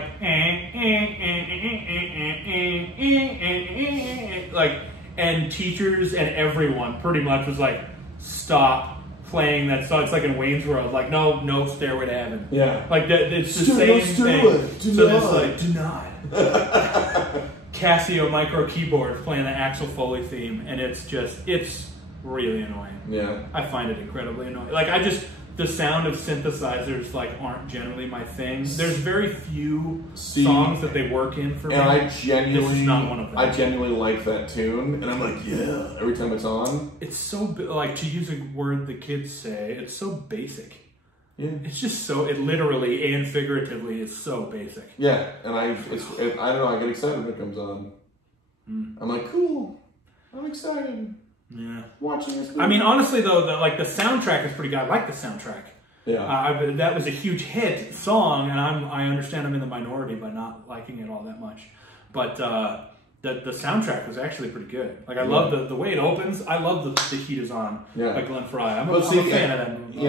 and teachers and everyone pretty much was like, stop playing that song. It's like in Wayne's World, like no Stairway to Heaven. Yeah. Like that, it's the same thing. So it's like, do not. Casio micro keyboard playing the Axel Foley theme, and it's really annoying. Yeah. I find it incredibly annoying. Like the sound of synthesizers aren't generally my thing. There's very few songs that they work in for me. And this is not one of them. I genuinely like that tune, and I'm like, yeah, every time it's on. It's so, like, to use a word the kids say, it's so basic. Yeah. It's just so, it literally and figuratively is so basic. Yeah, and I don't know, I get excited when it comes on. I'm like, cool, I'm excited. Yeah. Watching this movie. I mean, honestly, though, the soundtrack is pretty good. I like the soundtrack. Yeah. That was a huge hit song, and I understand I'm in the minority by not liking it all that much. But the soundtrack was actually pretty good. Like, I love the way it opens. I love the Heat Is On by Glenn Frey. I'm a fan of that movie.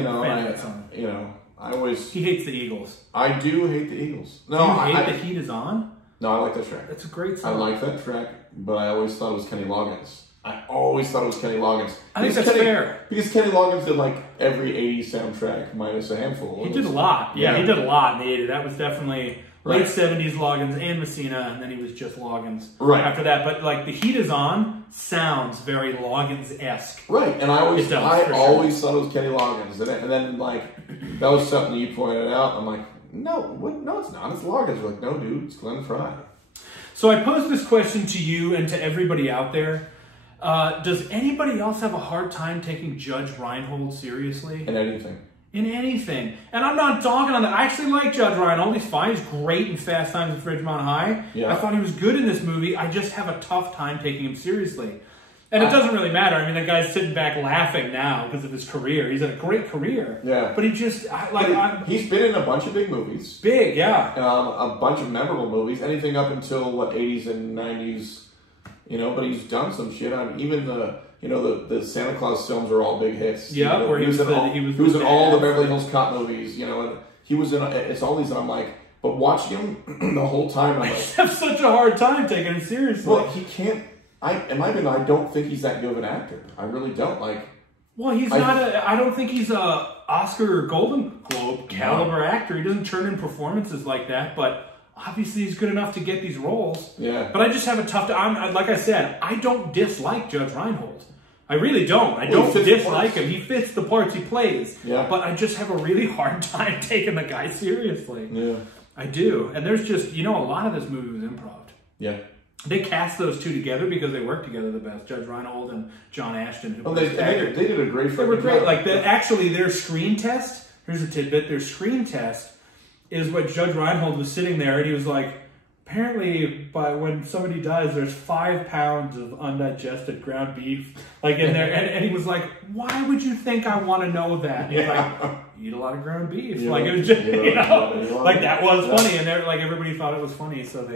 I always... He hates the Eagles. I do hate the Eagles. No, Do you hate The Heat Is On? No, I like that track. It's a great song. I like that track, but I always thought it was Kenny Loggins. I think that's fair. Because Kenny Loggins did like every 80s soundtrack minus a handful. He did a lot. Yeah, he did a lot in the 80s. That was definitely late 70s Loggins and Messina, and then he was just Loggins after that. But like The Heat Is On sounds very Loggins-esque. Right, and I always thought it was Kenny Loggins. And then like, that was something you pointed out. I'm like, no, it's not. It's Loggins. We're like, no, dude, it's Glenn Frey. So I posed this question to you and to everybody out there. Does anybody else have a hard time taking Judge Reinhold seriously? In anything. In anything. And I'm not dogging on that. I actually like Judge Reinhold. He's fine. He's great in Fast Times at Ridgemont High. Yeah. I thought he was good in this movie. I just have a tough time taking him seriously. And it doesn't really matter. I mean, the guy's sitting back laughing now because of his career. He's had a great career. Yeah. But he just, he's been in a bunch of big movies. Big, yeah. A bunch of memorable movies. Anything up until, 80s and 90s. But he's done some shit. Even the Santa Claus films are all big hits. Yeah, where he was in all the Beverly Hills Cop movies. And he was in. It's all these, and I'm like, but watching him the whole time, I'm like, I have such a hard time taking him seriously. Well, he can't. I don't think he's that good of an actor. I really don't. Well, he's not. I don't think he's a Oscar or Golden Globe caliber actor. He doesn't turn in performances like that, but. Obviously, he's good enough to get these roles. Yeah. But I just have a tough time. Like I said, I don't dislike Judge Reinhold. I really don't. I don't dislike him. He fits the parts he plays. Yeah. But I just have a really hard time taking the guy seriously. Yeah. I do. And there's just, a lot of this movie was improv. Yeah. They cast those two together because they work together the best. Judge Reinhold and John Ashton. They did a great They were great. Job. Actually, their screen test, here's a tidbit, their screen test is what Judge Reinhold was sitting there, and he was like, apparently, when somebody dies, there's 5 pounds of undigested ground beef, in there, and he was like, why would you think I want to know that? And he's like, eat a lot of ground beef. Yeah. It was just, that was funny, and everybody thought it was funny, so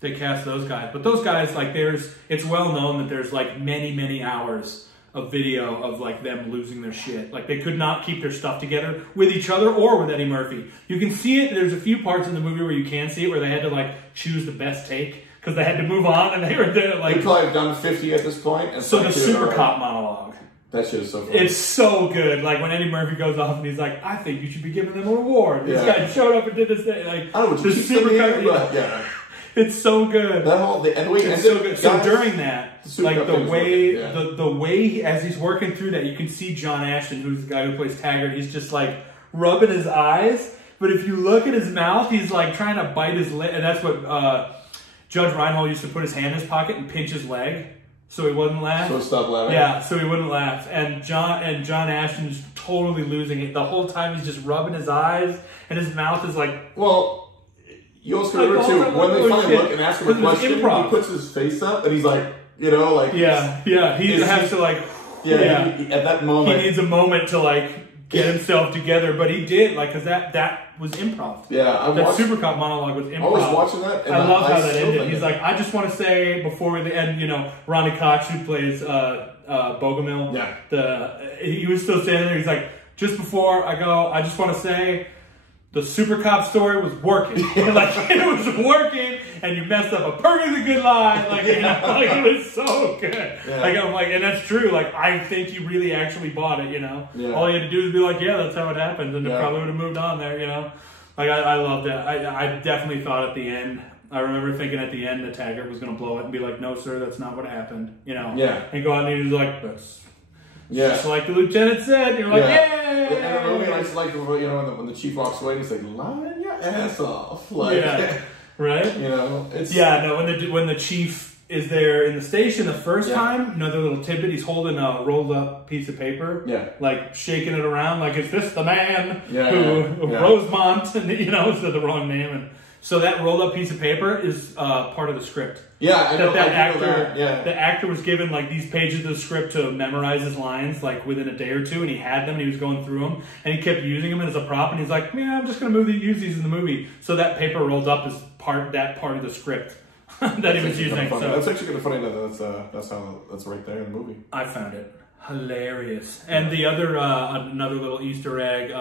they cast those guys. But those guys, it's well known that there's many, many hours of video of them losing their shit. They could not keep their stuff together with each other or with Eddie Murphy. You can see it. There's a few parts in the movie where you can see it where they had to choose the best take because they had to move on and they were there they probably have done 50 at this point. And so the Super Cop monologue. That shit is so funny. It's so good. When Eddie Murphy goes off and he's like, I think you should be giving them a reward. This guy showed up and did this thing. I don't know what you keep Super Cop. Yeah. It's so good. It's so good. So during that, the way as he's working through that, you can see John Ashton, who's the guy who plays Taggart. He's just rubbing his eyes, but if you look at his mouth, he's trying to bite his lip, and that's what Judge Reinhold used to put his hand in his pocket and pinch his leg so he wouldn't laugh. So stop laughing. Yeah, so he wouldn't laugh. And John Ashton's totally losing it the whole time. He's just rubbing his eyes, and his mouth is well. You also remember too, when they finally look and ask him a question, he puts his face up and he's Yeah, he has to at that moment. He needs a moment to get himself together, but he did, because that was improv. Yeah, that Super Cop monologue was improv. I was watching that. And I love how that ended. He's like, I just want to say before the end, Ronnie Cox, who plays Bogomil, he was still standing there. He's like, just before I go, I just want to say, the Super Cop story was working. It was working, and you messed up a perfectly good line. It was so good. Yeah. And that's true. I think you really actually bought it, Yeah. All you had to do is be yeah, that's how it happened, and it probably would have moved on there, I loved it. I definitely thought at the end, I remember thinking at the end that Taggart was going to blow it and be like, no, sir, that's not what happened, Yeah. And go out and he was like, that's... Yeah. Just like the lieutenant said, you're like, yay! And the movie, when the chief walks away, he's like, line your ass off. Yeah. Right? It's... Yeah, no, when the chief is there in the station the first time, another little tidbit, he's holding a rolled up piece of paper. Yeah. Shaking it around, is this the man who Rosemont, and, said the wrong name. And so that rolled up piece of paper is part of the script. Yeah, I know that. The actor was given these pages of the script to memorize his lines within a day or two, and he had them and he was going through them and he kept using them as a prop, and he's like, yeah, I'm just going to use these in the movie. So that paper rolled up as part of the script that he was using. So that's actually kind of funny that that's right there in the movie. I found it hilarious. And the other another little Easter egg.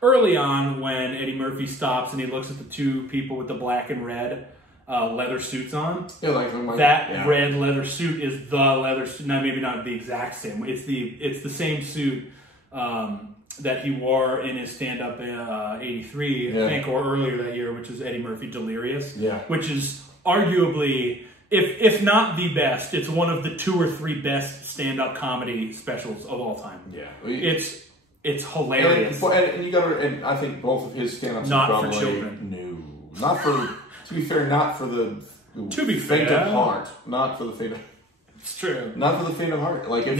Early on, when Eddie Murphy stops and he looks at the two people with the black and red leather suits on. Yeah, like that red leather suit is the leather suit. Now, maybe not the exact same. It's the same suit that he wore in his stand-up in '83, I think, or earlier that year, which is Eddie Murphy Delirious. Yeah, which is arguably, if not the best, it's one of the 2 or 3 best stand-up comedy specials of all time. Yeah, it's hilarious. And you got to, and I think both of his stand-ups not are probably, for children. No, not for. To be fair, not for the faint of heart. Not for the faint of. It's true. Not for the faint of heart. Like if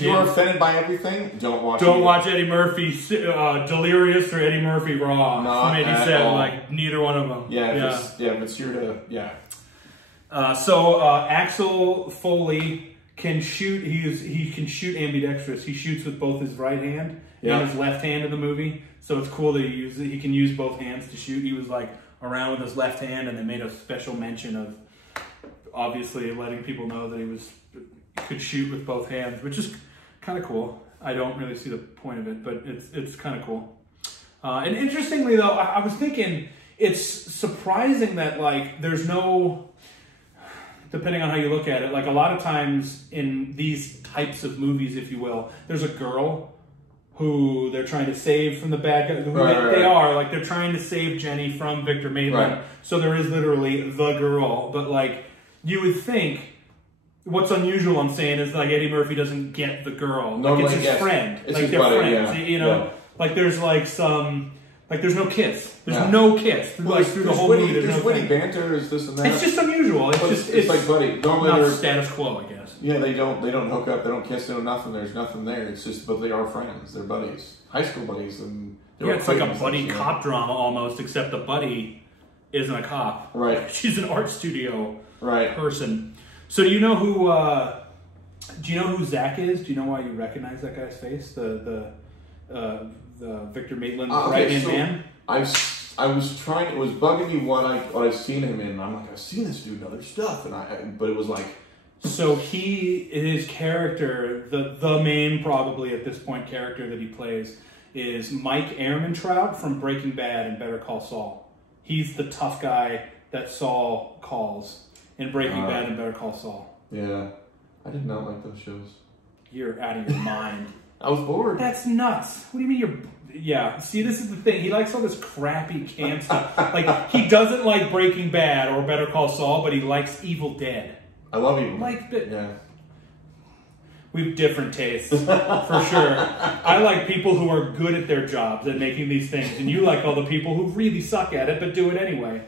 you are offended by everything, don't watch. Don't watch Eddie Murphy Delirious or Eddie Murphy Raw from '87. Like neither one of them. Yeah, if it's here to So Axel Foley can shoot. He can shoot ambidextrous. He shoots with both his right hand and his left hand in the movie. So it's cool that he can use both hands to shoot. He was like around with his left hand, and they made a special mention of obviously letting people know that he could shoot with both hands, which is kind of cool. I don't really see the point of it, but it's kind of cool. And interestingly, though, I was thinking it's surprising that like there's no, depending on how you look at it, like a lot of times in these types of movies, if you will, there's a girl who they're trying to save from the bad guy. They're trying to save Jenny from Victor Maitland. Right. So there is literally the girl. But like, you would think, what's unusual I'm saying is like Eddie Murphy doesn't get the girl. Like it's his friend. It's like his they're buddy, friends. You know? Like there's like some, like there's no kiss. There's no kiss. Well, like through the whole movie, there's no witty banter, is this and that. It's just unusual. It's like, buddy, normally not status quo, I guess. Yeah, they don't hook up, they don't kiss, they don't nothing. There's nothing there. It's just, but they are friends. They're buddies, high school buddies, and it's like a buddy cop drama almost, except the buddy isn't a cop. Right. She's an art studio person. So do you know who Zach is? Do you know why you recognize that guy's face? The Victor Maitland right-hand man. I was trying. It was bugging me what I've seen him in. I'm like, I've seen this dude in other stuff, but it was like. So his character, the main probably at this point character that he plays is Mike Ehrmantraut from Breaking Bad and Better Call Saul. He's the tough guy that Saul calls in Breaking Bad and Better Call Saul. Yeah, I did not like those shows. You're out of your mind. I was bored. That's nuts. What do you mean you're... Yeah, see, this is the thing. He likes all this crappy camp stuff. Like, he doesn't like Breaking Bad or Better Call Saul, but he likes Evil Dead. I love Evil Dead. Yeah. We have different tastes, for sure. I like people who are good at their jobs at making these things, and you like all the people who really suck at it, but do it anyway.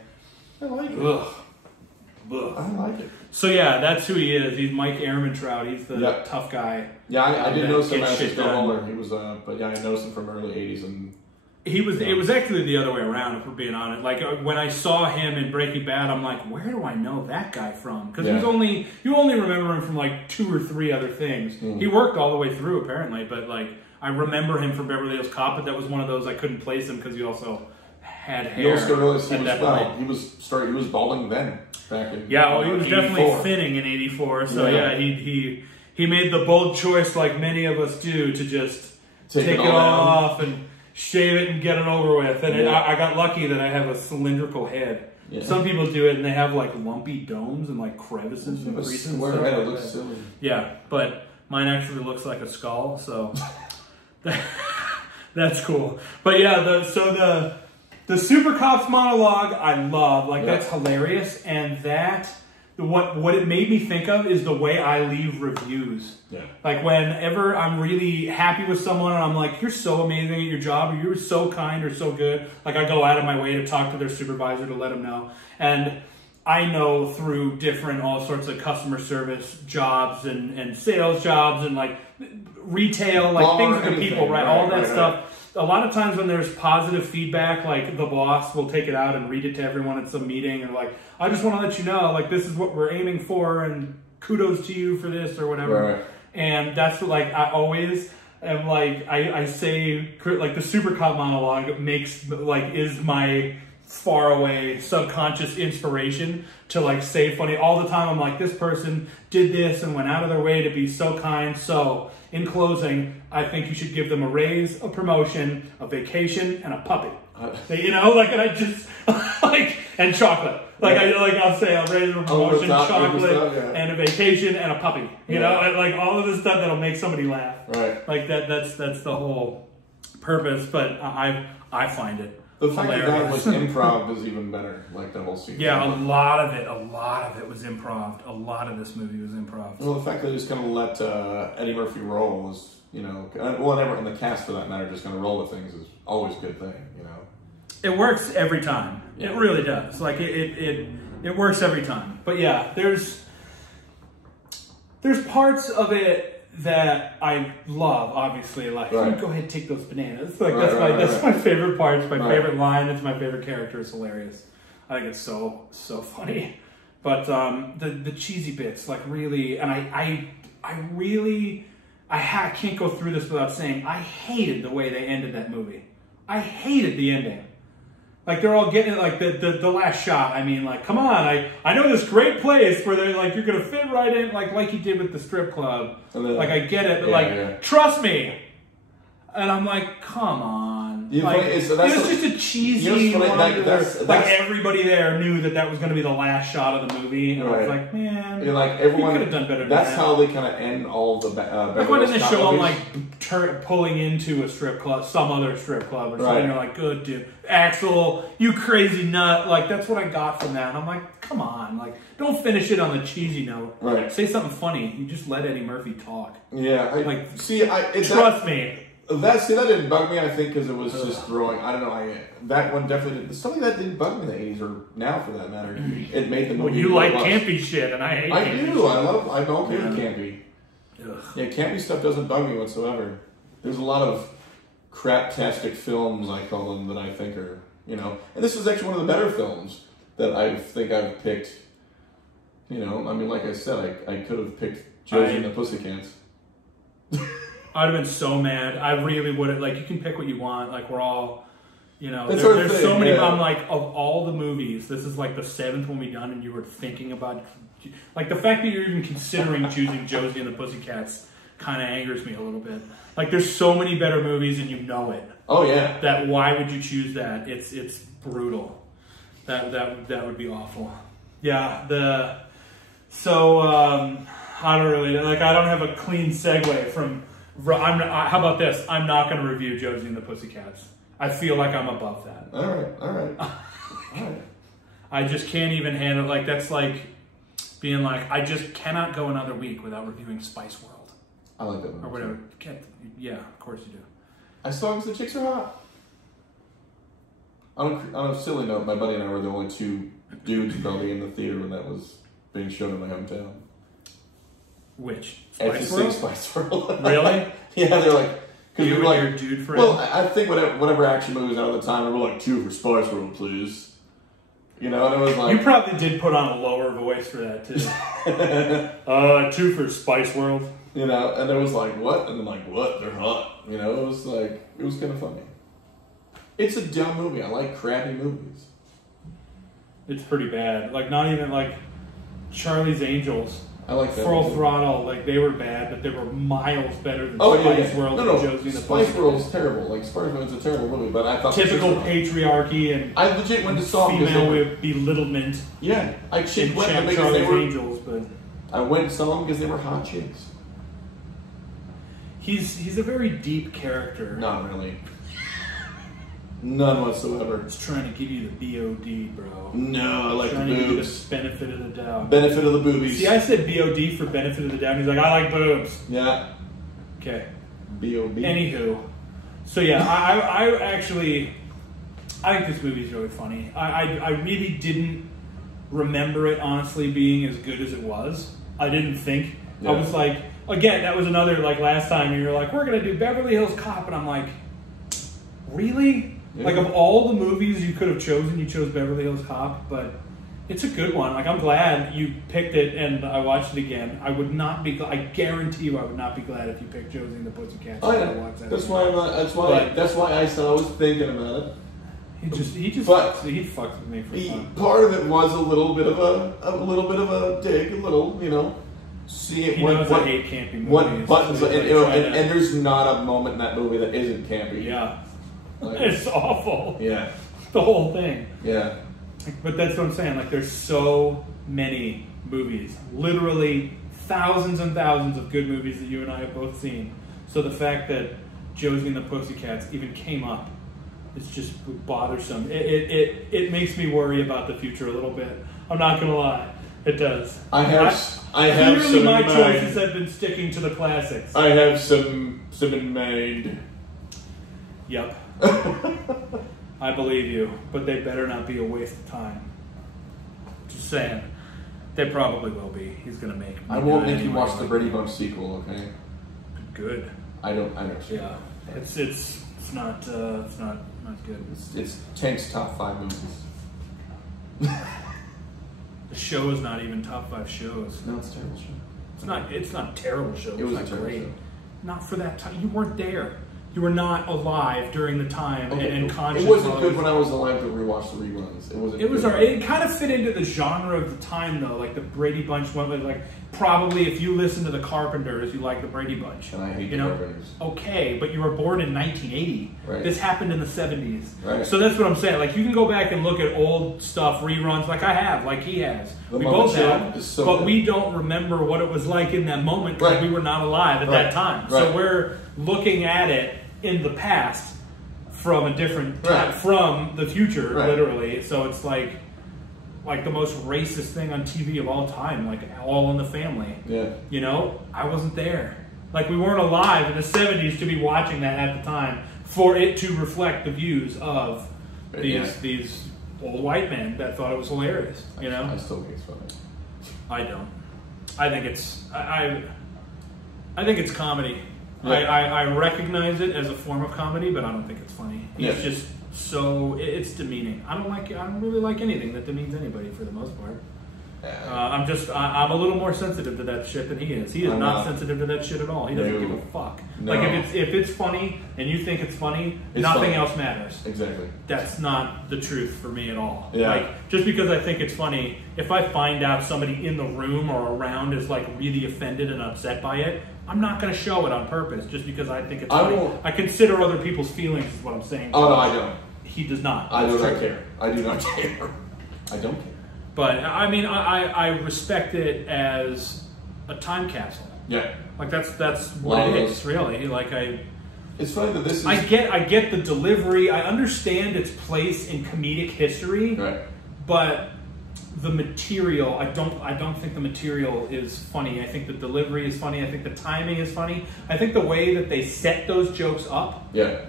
I like it. Ugh. I like it. So yeah, that's who he is. He's Mike Ehrmantraut. He's the tough guy. Yeah, I didn't notice him as a older. He was, but yeah, I noticed him from early '80s, and he was. It was actually the other way around, if we're being honest. Like when I saw him in Breaking Bad, I'm like, where do I know that guy from? Because you only remember him from like 2 or 3 other things. He worked all the way through apparently, but like I remember him from Beverly Hills Cop, but that was one of those I couldn't place him because he also had hair. You also realized he was balding then. Back in, he was definitely thinning in '84. So he made the bold choice, like many of us do, to just take it off and shave it and get it over with. And I got lucky that I have a cylindrical head. Yeah. Some people do it and they have like lumpy domes and like crevices and creases. It looks silly. Yeah, but mine actually looks like a skull, so that's cool. But yeah, the Super Cops monologue, I love. Like, that's hilarious. And what it made me think of is the way I leave reviews. Yeah. Like, whenever I'm really happy with someone and I'm like, you're so amazing at your job, or you're so kind or so good. Like, I go out of my way to talk to their supervisor to let them know. And I know through all sorts of customer service jobs and sales jobs and, like, retail, like, things for people, right? All that stuff. A lot of times when there's positive feedback, like the boss will take it out and read it to everyone at some meeting and like, I just want to let you know, like, this is what we're aiming for and kudos to you for this or whatever. Right. And that's what, like, I always am like, I say, like, the Super Cop monologue is my far away subconscious inspiration to like say funny all the time. I'm like, this person did this and went out of their way to be so kind. So in closing, I think you should give them a raise, a promotion, a vacation, and a puppy. And I just like, and chocolate. I'll say I'll raise a promotion, chocolate, and a vacation, and a puppy. You know, like all of the stuff that'll make somebody laugh. Right. Like that's the whole purpose. But I find it. The fact that was improv is even better, like the whole scene. Yeah, a lot of it was improv. A lot of this movie was improv. Well, the fact that they just kind of let Eddie Murphy roll was, you know, well, everyone in the cast for that matter just kind of roll with things is always a good thing, you know. It works every time. Yeah. It really does. Like it works every time. But yeah, there's parts of it that I love, obviously, like, go ahead and take those bananas. Like, that's my favorite part. It's my favorite line. It's my favorite character. It's hilarious. I think it's so funny. But the cheesy bits, like, really, and I can't go through this without saying, I hated the way they ended that movie. I hated the ending. Like, they're all getting it, like, the last shot. I mean, like, come on, I know this great place where they're like, you're going to fit right in, like you did with the strip club. Then, like, I get it, but trust me. And I'm like, come on. Like, it was just a cheesy one. Like, everybody there knew that was going to be the last shot of the movie. And I was like, man, everyone could have done better than that's that. How they kind of end all the like, why didn't they show them, like, pulling into a strip club, some other strip club or something? You're like, good dude. Axel, you crazy nut. Like, that's what I got from that. And I'm like, come on. Like, don't finish it on the cheesy note. Right. Say something funny. You just let Eddie Murphy talk. Yeah. Trust me. That didn't bug me, I think, because it was just throwing, I don't know, that one definitely didn't, something that didn't bug me in the 80s, or now for that matter. It made the movie. Well, you like campy shit, and I hate campy shit. I'm okay with campy. Ugh. Yeah, campy stuff doesn't bug me whatsoever. There's a lot of craptastic films, I call them, that I think are, you know, and this is actually one of the better films that I think I've picked. You know, I mean, like I said, I could have picked Josie and the Pussycats. I'd have been so mad. I really would have. Like, you can pick what you want. Like, we're all, you know, there's so many. I'm like, of all the movies, this is like the 7th one we've done, and you were thinking about, like, the fact that you're even considering choosing Josie and the Pussycats kind of angers me a little bit. Like, there's so many better movies, and you know it. Oh yeah. That why would you choose that? It's brutal. That would be awful. Yeah. So I don't really like. I don't have a clean segue from. How about this? I'm not going to review Josie and the Pussycats. I feel like I'm above that. All right. I just can't even handle, like, that's like being like, I just cannot go another week without reviewing Spice World. I like that movie. Or whatever. Yeah, of course you do. I saw it because the chicks are hot. On a silly note, my buddy and I were the only two dudes probably in the theater when that was being shown in my hometown. Which? Spice World. Really? Yeah, they're like... You were like your dude friend? Well, I think whatever action movies out at the time, they were like, 2 for Spice World, please. You know, and it was like... You probably did put on a lower voice for that, too. 2 for Spice World. You know, and it was like, what? And I'm like, what? They're hot. You know, it was like, it was kind of funny. It's a dumb movie. I like crappy movies. It's pretty bad. Like, not even like Charlie's Angels. I like that. Full Throttle, like, they were bad, but they were miles better than Spice World and Josie and the Spice World is terrible. Like, Spice World is a terrible movie, but I thought... Typical patriarchy and... I legit went to saw them female belittlement. Yeah. I went because they were... Angels, but... I went and saw them because they were hot chicks. He's a very deep character. Not really. None whatsoever. He's trying to give you the BOD, bro. No, I like the boobs. Trying to give you the benefit of the doubt. Benefit of the boobies. See, I said BOD for benefit of the doubt. He's like, I like boobs. Yeah. Okay. BOB. Anywho. So yeah, I actually, I think this movie is really funny. I really didn't remember it, honestly, being as good as it was. I didn't think. Yeah. I was like, again, that was another, like last time, you were like, we're going to do Beverly Hills Cop. And I'm like, really? Yeah. Like, of all the movies you could have chosen, you chose Beverly Hills Cop, but it's a good one. Like, I'm glad you picked it and I watched it again. I would not be, I guarantee you I would not be glad if you picked Josie and the Pussycats. Oh, yeah. That's why I said I was thinking about it. He fucked with me for fun. Part of it was a little bit of a dig, you know. See it. I hate campy movies. What buttons? And there's not a moment in that movie that isn't campy. Yeah. Like, it's awful. Yeah. The whole thing. Yeah. But that's what I'm saying. Like, there's so many movies, literally thousands and thousands of good movies that you and I have both seen. So the fact that Josie and the Pussycats even came up is just bothersome. It makes me worry about the future a little bit. I'm not gonna lie, it does. I have clearly some my choices have been sticking to the classics. I have some in mind. Yep. I believe you, but they better not be a waste of time. Just saying. They probably will be. He's gonna make. I won't make you watch the Brady Bunch sequel, okay? Good. I know. Yeah. It's not good. It's Tank's top 5 movies. The show is not even top 5 shows. No, it's a terrible show. It's not a terrible show. It was not a terrible great. show. Not for that time. You weren't there. You were not alive during the time and conscious. It wasn't good when I was alive to rewatch the reruns. It wasn't. It was alright. It kind of fit into the genre of the time, though. Like the Brady Bunch one, like probably if you listen to the Carpenters, you like the Brady Bunch. And I hate the Carpenters. Okay, but you were born in 1980. Right. This happened in the 70s. Right. So that's what I'm saying. Like you can go back and look at old stuff, reruns, like I have, like he has. We both have, but we don't remember what it was like in that moment because we were not alive at that time. So we're looking at it in the past from a different time, from the future, literally. So it's like the most racist thing on TV of all time, like All in the Family. Yeah. You know, I wasn't there. Like we weren't alive in the 70s to be watching that at the time for it to reflect the views of these old white men that thought it was hilarious. You know, I still think it's funny. I don't. I think it's I think it's comedy. Yeah. I recognize it as a form of comedy, but I don't think it's funny. It's just so it's demeaning. I don't really like anything that demeans anybody for the most part. I'm a little more sensitive to that shit than he is. He is not sensitive to that shit at all. He doesn't give a fuck. No. Like if it's funny and you think it's funny, nothing else matters. Exactly. That's not the truth for me at all. Yeah. Like just because I think it's funny, if I find out somebody in the room or around is like really offended and upset by it, I'm not going to show it on purpose just because I think it's funny. I consider other people's feelings is what I'm saying. Oh no, I don't. He does not. I do not care. I do not care. I don't care. But I mean, I respect it as a time capsule. Yeah. Like that's what it is, really. Like it's funny that this is. I get the delivery. I understand its place in comedic history. Right. But the material, I don't think the material is funny. I think the delivery is funny. I think the timing is funny. I think the way that they set those jokes up. Yeah.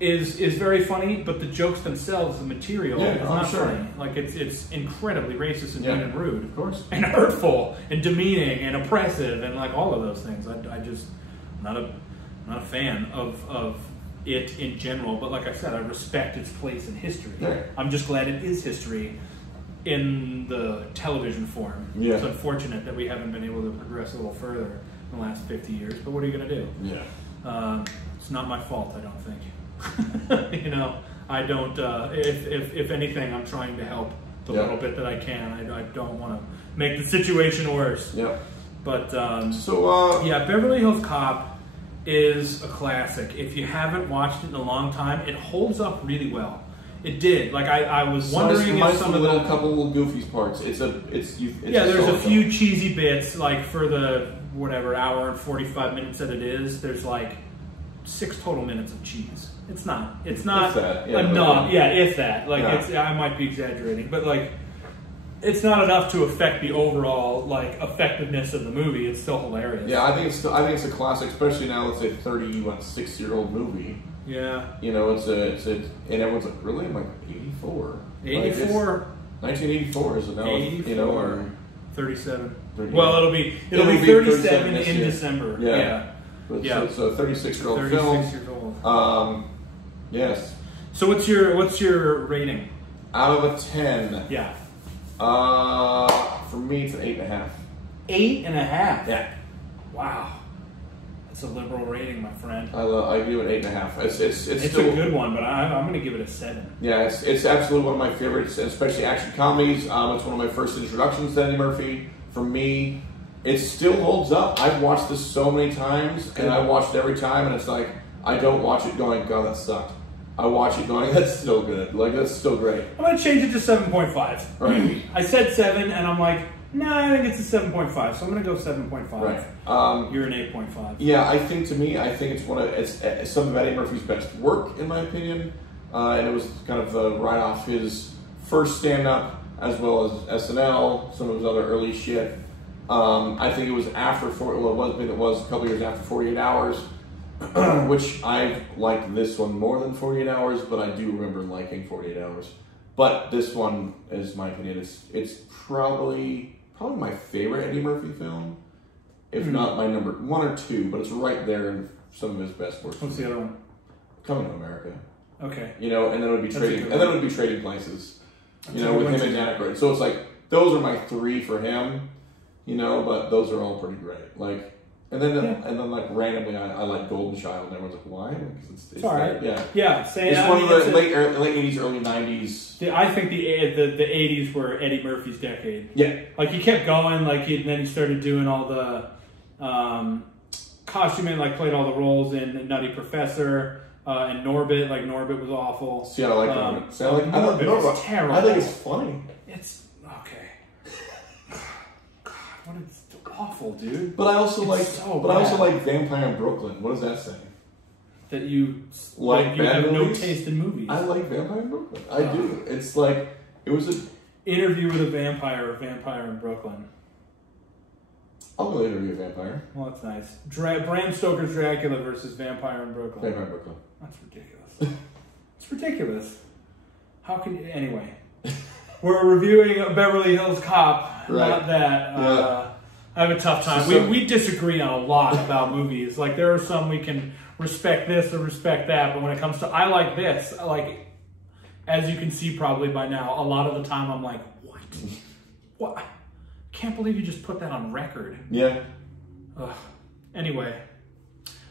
Is very funny, but the jokes themselves, the material, is not funny. Like it's incredibly racist and mean and rude, of course, and hurtful and demeaning and oppressive and like all of those things. I just not a fan of it in general. But like I said, I respect its place in history. Yeah. I'm just glad it is history in the television form. Yeah. It's unfortunate that we haven't been able to progress a little further in the last 50 years. But what are you going to do? Yeah. It's not my fault, I don't think. You know, I don't. If anything, I'm trying to help the little bit that I can. I don't want to make the situation worse. Yeah. But yeah, Beverly Hills Cop is a classic. If you haven't watched it in a long time, it holds up really well. It did. Like I was wondering if some of the couple of goofy parts. There's a few cheesy bits like for the whatever hour and 45 minutes that it is. There's like 6 total minutes of cheese. It's not enough. If that. Like I might be exaggerating, but like it's not enough to affect the overall like effectiveness of the movie. It's still hilarious. Yeah, I think it's a classic, especially now. It's a 36-year-old movie. Yeah. You know, and everyone's like, really? I'm like 84. 84. 1984 is now. 84. You know, or 37. 30. Well, it'll be 37 in December. Yeah. So it's a 36-year-old film. 36 years old. Yes. So what's your rating? Out of a 10. Yeah. For me, it's an 8.5. 8.5. Yeah. Wow. That's a liberal rating, my friend. I give it 8.5. It's still a good one, but I'm going to give it a 7. Yeah, it's absolutely one of my favorites, especially action comedies. It's one of my first introductions to Eddie Murphy. For me, it still holds up. I've watched this so many times, and I watched it every time, and it's like I don't watch it going, God, that sucked. I watch it going, that's so good. Like, that's so great. I'm going to change it to 7.5. Right. I said 7, and I'm like, nah, I think it's a 7.5, so I'm going to go 7.5. Right. You're an 8.5. Yeah, I think it's some of Eddie Murphy's best work, in my opinion. And it was kind of right off his first stand-up, as well as SNL, some of his other early shit. I think it was after, it was a couple years after 48 Hours, which I liked this one more than 48 Hours, but I do remember liking 48 Hours. But this one, is my opinion, it's probably my favorite Eddie Murphy film, if not my number 1 or 2, but it's right there in some of his best work. What's the other one? Coming to America. Okay. You know, and then it would be Trading Places. You know, with him and Danica. So it's like, those are my 3 for him, you know, but those are all pretty great. Like, and then like randomly, I like Golden Child, and everyone's like, why? Because it's all right. Yeah. Yeah. It's one of the late 80s, early 90s. I think the 80s were Eddie Murphy's decade. Yeah. Like, he kept going, like, and then he started doing all the costuming, like, played all the roles in Nutty Professor. And Norbit, like, Norbit was awful. See, I like Norbit. See, Norbit was terrible. I think it's funny. It's okay. God, what is awful, dude. But I also like Vampire in Brooklyn. What does that say? That you like you have no taste in movies. I like Vampire in Brooklyn. I do. It's like, it was a Interview with a Vampire, or Vampire in Brooklyn. I'll go Interview with a Vampire. Well, that's nice. Bram Stoker's Dracula versus Vampire in Brooklyn. Vampire in Brooklyn. That's ridiculous. It's ridiculous. How can you... Anyway. We're reviewing Beverly Hills Cop. Right. Not that. Yeah. I have a tough time. We disagree on a lot about movies. Like, there are some we can respect this or respect that, but when it comes to... I like this. Like, as you can see probably by now, a lot of the time I'm like, what? What? Can't believe you just put that on record. Yeah. Ugh. Anyway,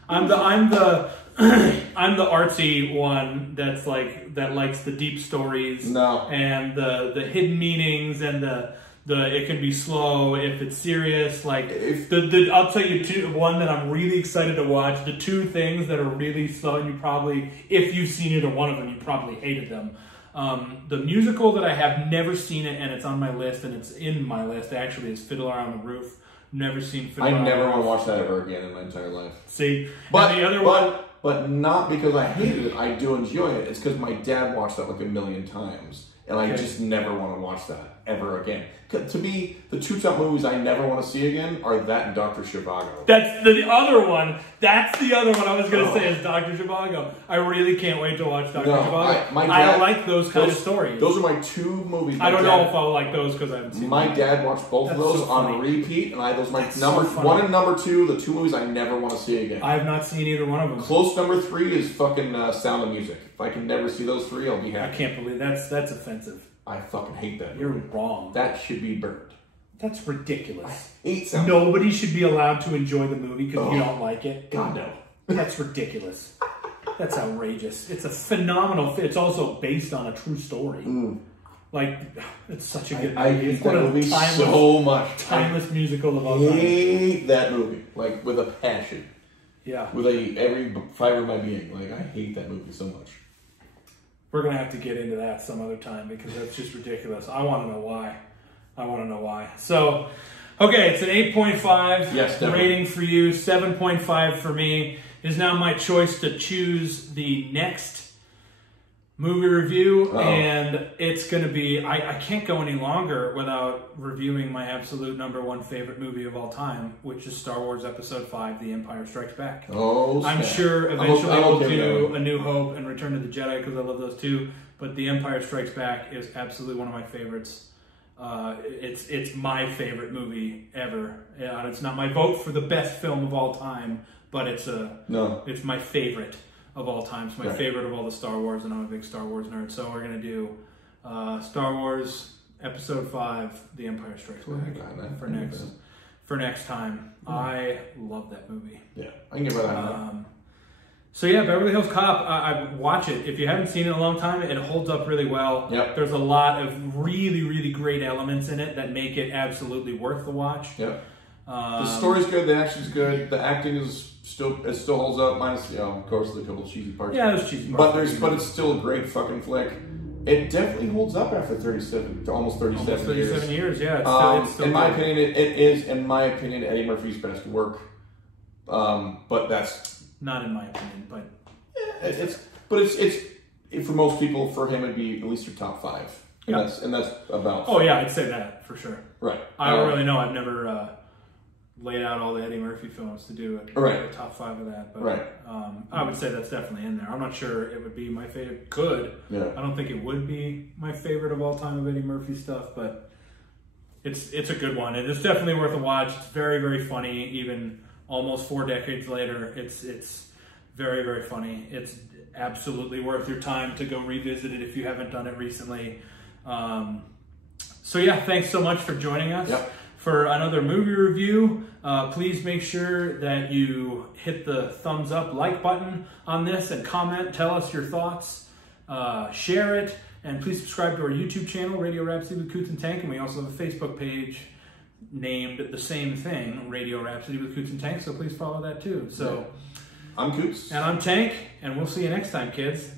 I'm the artsy one that's like that likes the deep stories. No. And the hidden meanings and the it can be slow if it's serious. Like I'll tell you one that I'm really excited to watch. The 2 things that are really slow, and you probably, if you've seen either one of them, you probably hated them. The musical that I have never seen it, and it's on my list, and it's in my list actually, is Fiddler on the Roof. Never seen Fiddler on the Roof. I never want to watch that ever again in my entire life. See, but the other one, but not because I hated it. I do enjoy it. It's because my dad watched that like a million times, and I just never want to watch that ever again. To me, the 2 top movies I never want to see again are that and Dr. Zhivago. That's the other one. That's the other one I was going to say is Dr. Zhivago. I really can't wait to watch Dr. Zhivago. I like those kind of stories. Those are my 2 movies. I don't know if I'll like those because I haven't seen them. My dad watched both of those on repeat, and those are my number 1 and number 2, the 2 movies I never want to see again. I have not seen either one of them. Close number 3 is fucking Sound of Music. If I can never see those 3, I'll be happy. I can't believe that's offensive. I fucking hate that. You're wrong. That should be burned. That's ridiculous. Nobody should be allowed to enjoy the movie because you don't like it. God, no. That's ridiculous. That's outrageous. It's a phenomenal... It's also based on a true story. Like, it's such a good movie. I hate that movie so much. Timeless musical of all time. I hate that movie. Like, with a passion. Yeah. With every fiber of my being. Like, I hate that movie so much. We're going to have to get into that some other time because that's just ridiculous. I want to know why. So, okay, it's an 8.5 rating for you, 7.5 for me. It is now my choice to choose the next movie review, and it's going to be, I can't go any longer without reviewing my absolute #1 favorite movie of all time, which is Star Wars Episode 5, The Empire Strikes Back. I'm sure eventually we'll do A New Hope and Return of the Jedi because I love those too, but The Empire Strikes Back is absolutely one of my favorites. It's my favorite movie ever. It's not my vote for the best film of all time, but it's my favorite of all time. It's my favorite of all the Star Wars, and I'm a big Star Wars nerd. So we're gonna do Star Wars Episode 5, The Empire Strikes Back for next time. I love that movie. Yeah, I can get behind that. So yeah, Beverly Hills Cop, I watch it. If you haven't seen it in a long time, it holds up really well. Yep. There's a lot of really, really great elements in it that make it absolutely worth the watch. Yep. The story's good, the action's good, the acting is still holds up. Minus, of course, the couple cheesy parts. Yeah, there's cheesy parts. But it's still a great fucking flick. It definitely holds up after almost 37 years. Yeah, it's still in my opinion, it is Eddie Murphy's best work. But that's not in my opinion. But it's for most people, for him, it'd be at least your top 5. And that's about. Oh yeah, I'd say that for sure. Right. I don't really know. I've never laid out all the Eddie Murphy films to do a top 5 of that. But, right. I would say that's definitely in there. I'm not sure it would be my favorite. Could. Yeah. I don't think it would be my favorite of all time of Eddie Murphy stuff, but it's a good one. It is definitely worth a watch. It's very, very funny. Even almost 4 decades later, it's very, very funny. It's absolutely worth your time to go revisit it if you haven't done it recently. So yeah, thanks so much for joining us. Yep. For another movie review. Please make sure that you hit the thumbs up, like button on this and comment. Tell us your thoughts. Share it. And please subscribe to our YouTube channel, Radio Rhapsody with Coots and Tank. And we also have a Facebook page named the same thing, Radio Rhapsody with Coots and Tank. So please follow that too. So I'm Coots. And I'm Tank. And we'll see you next time, kids.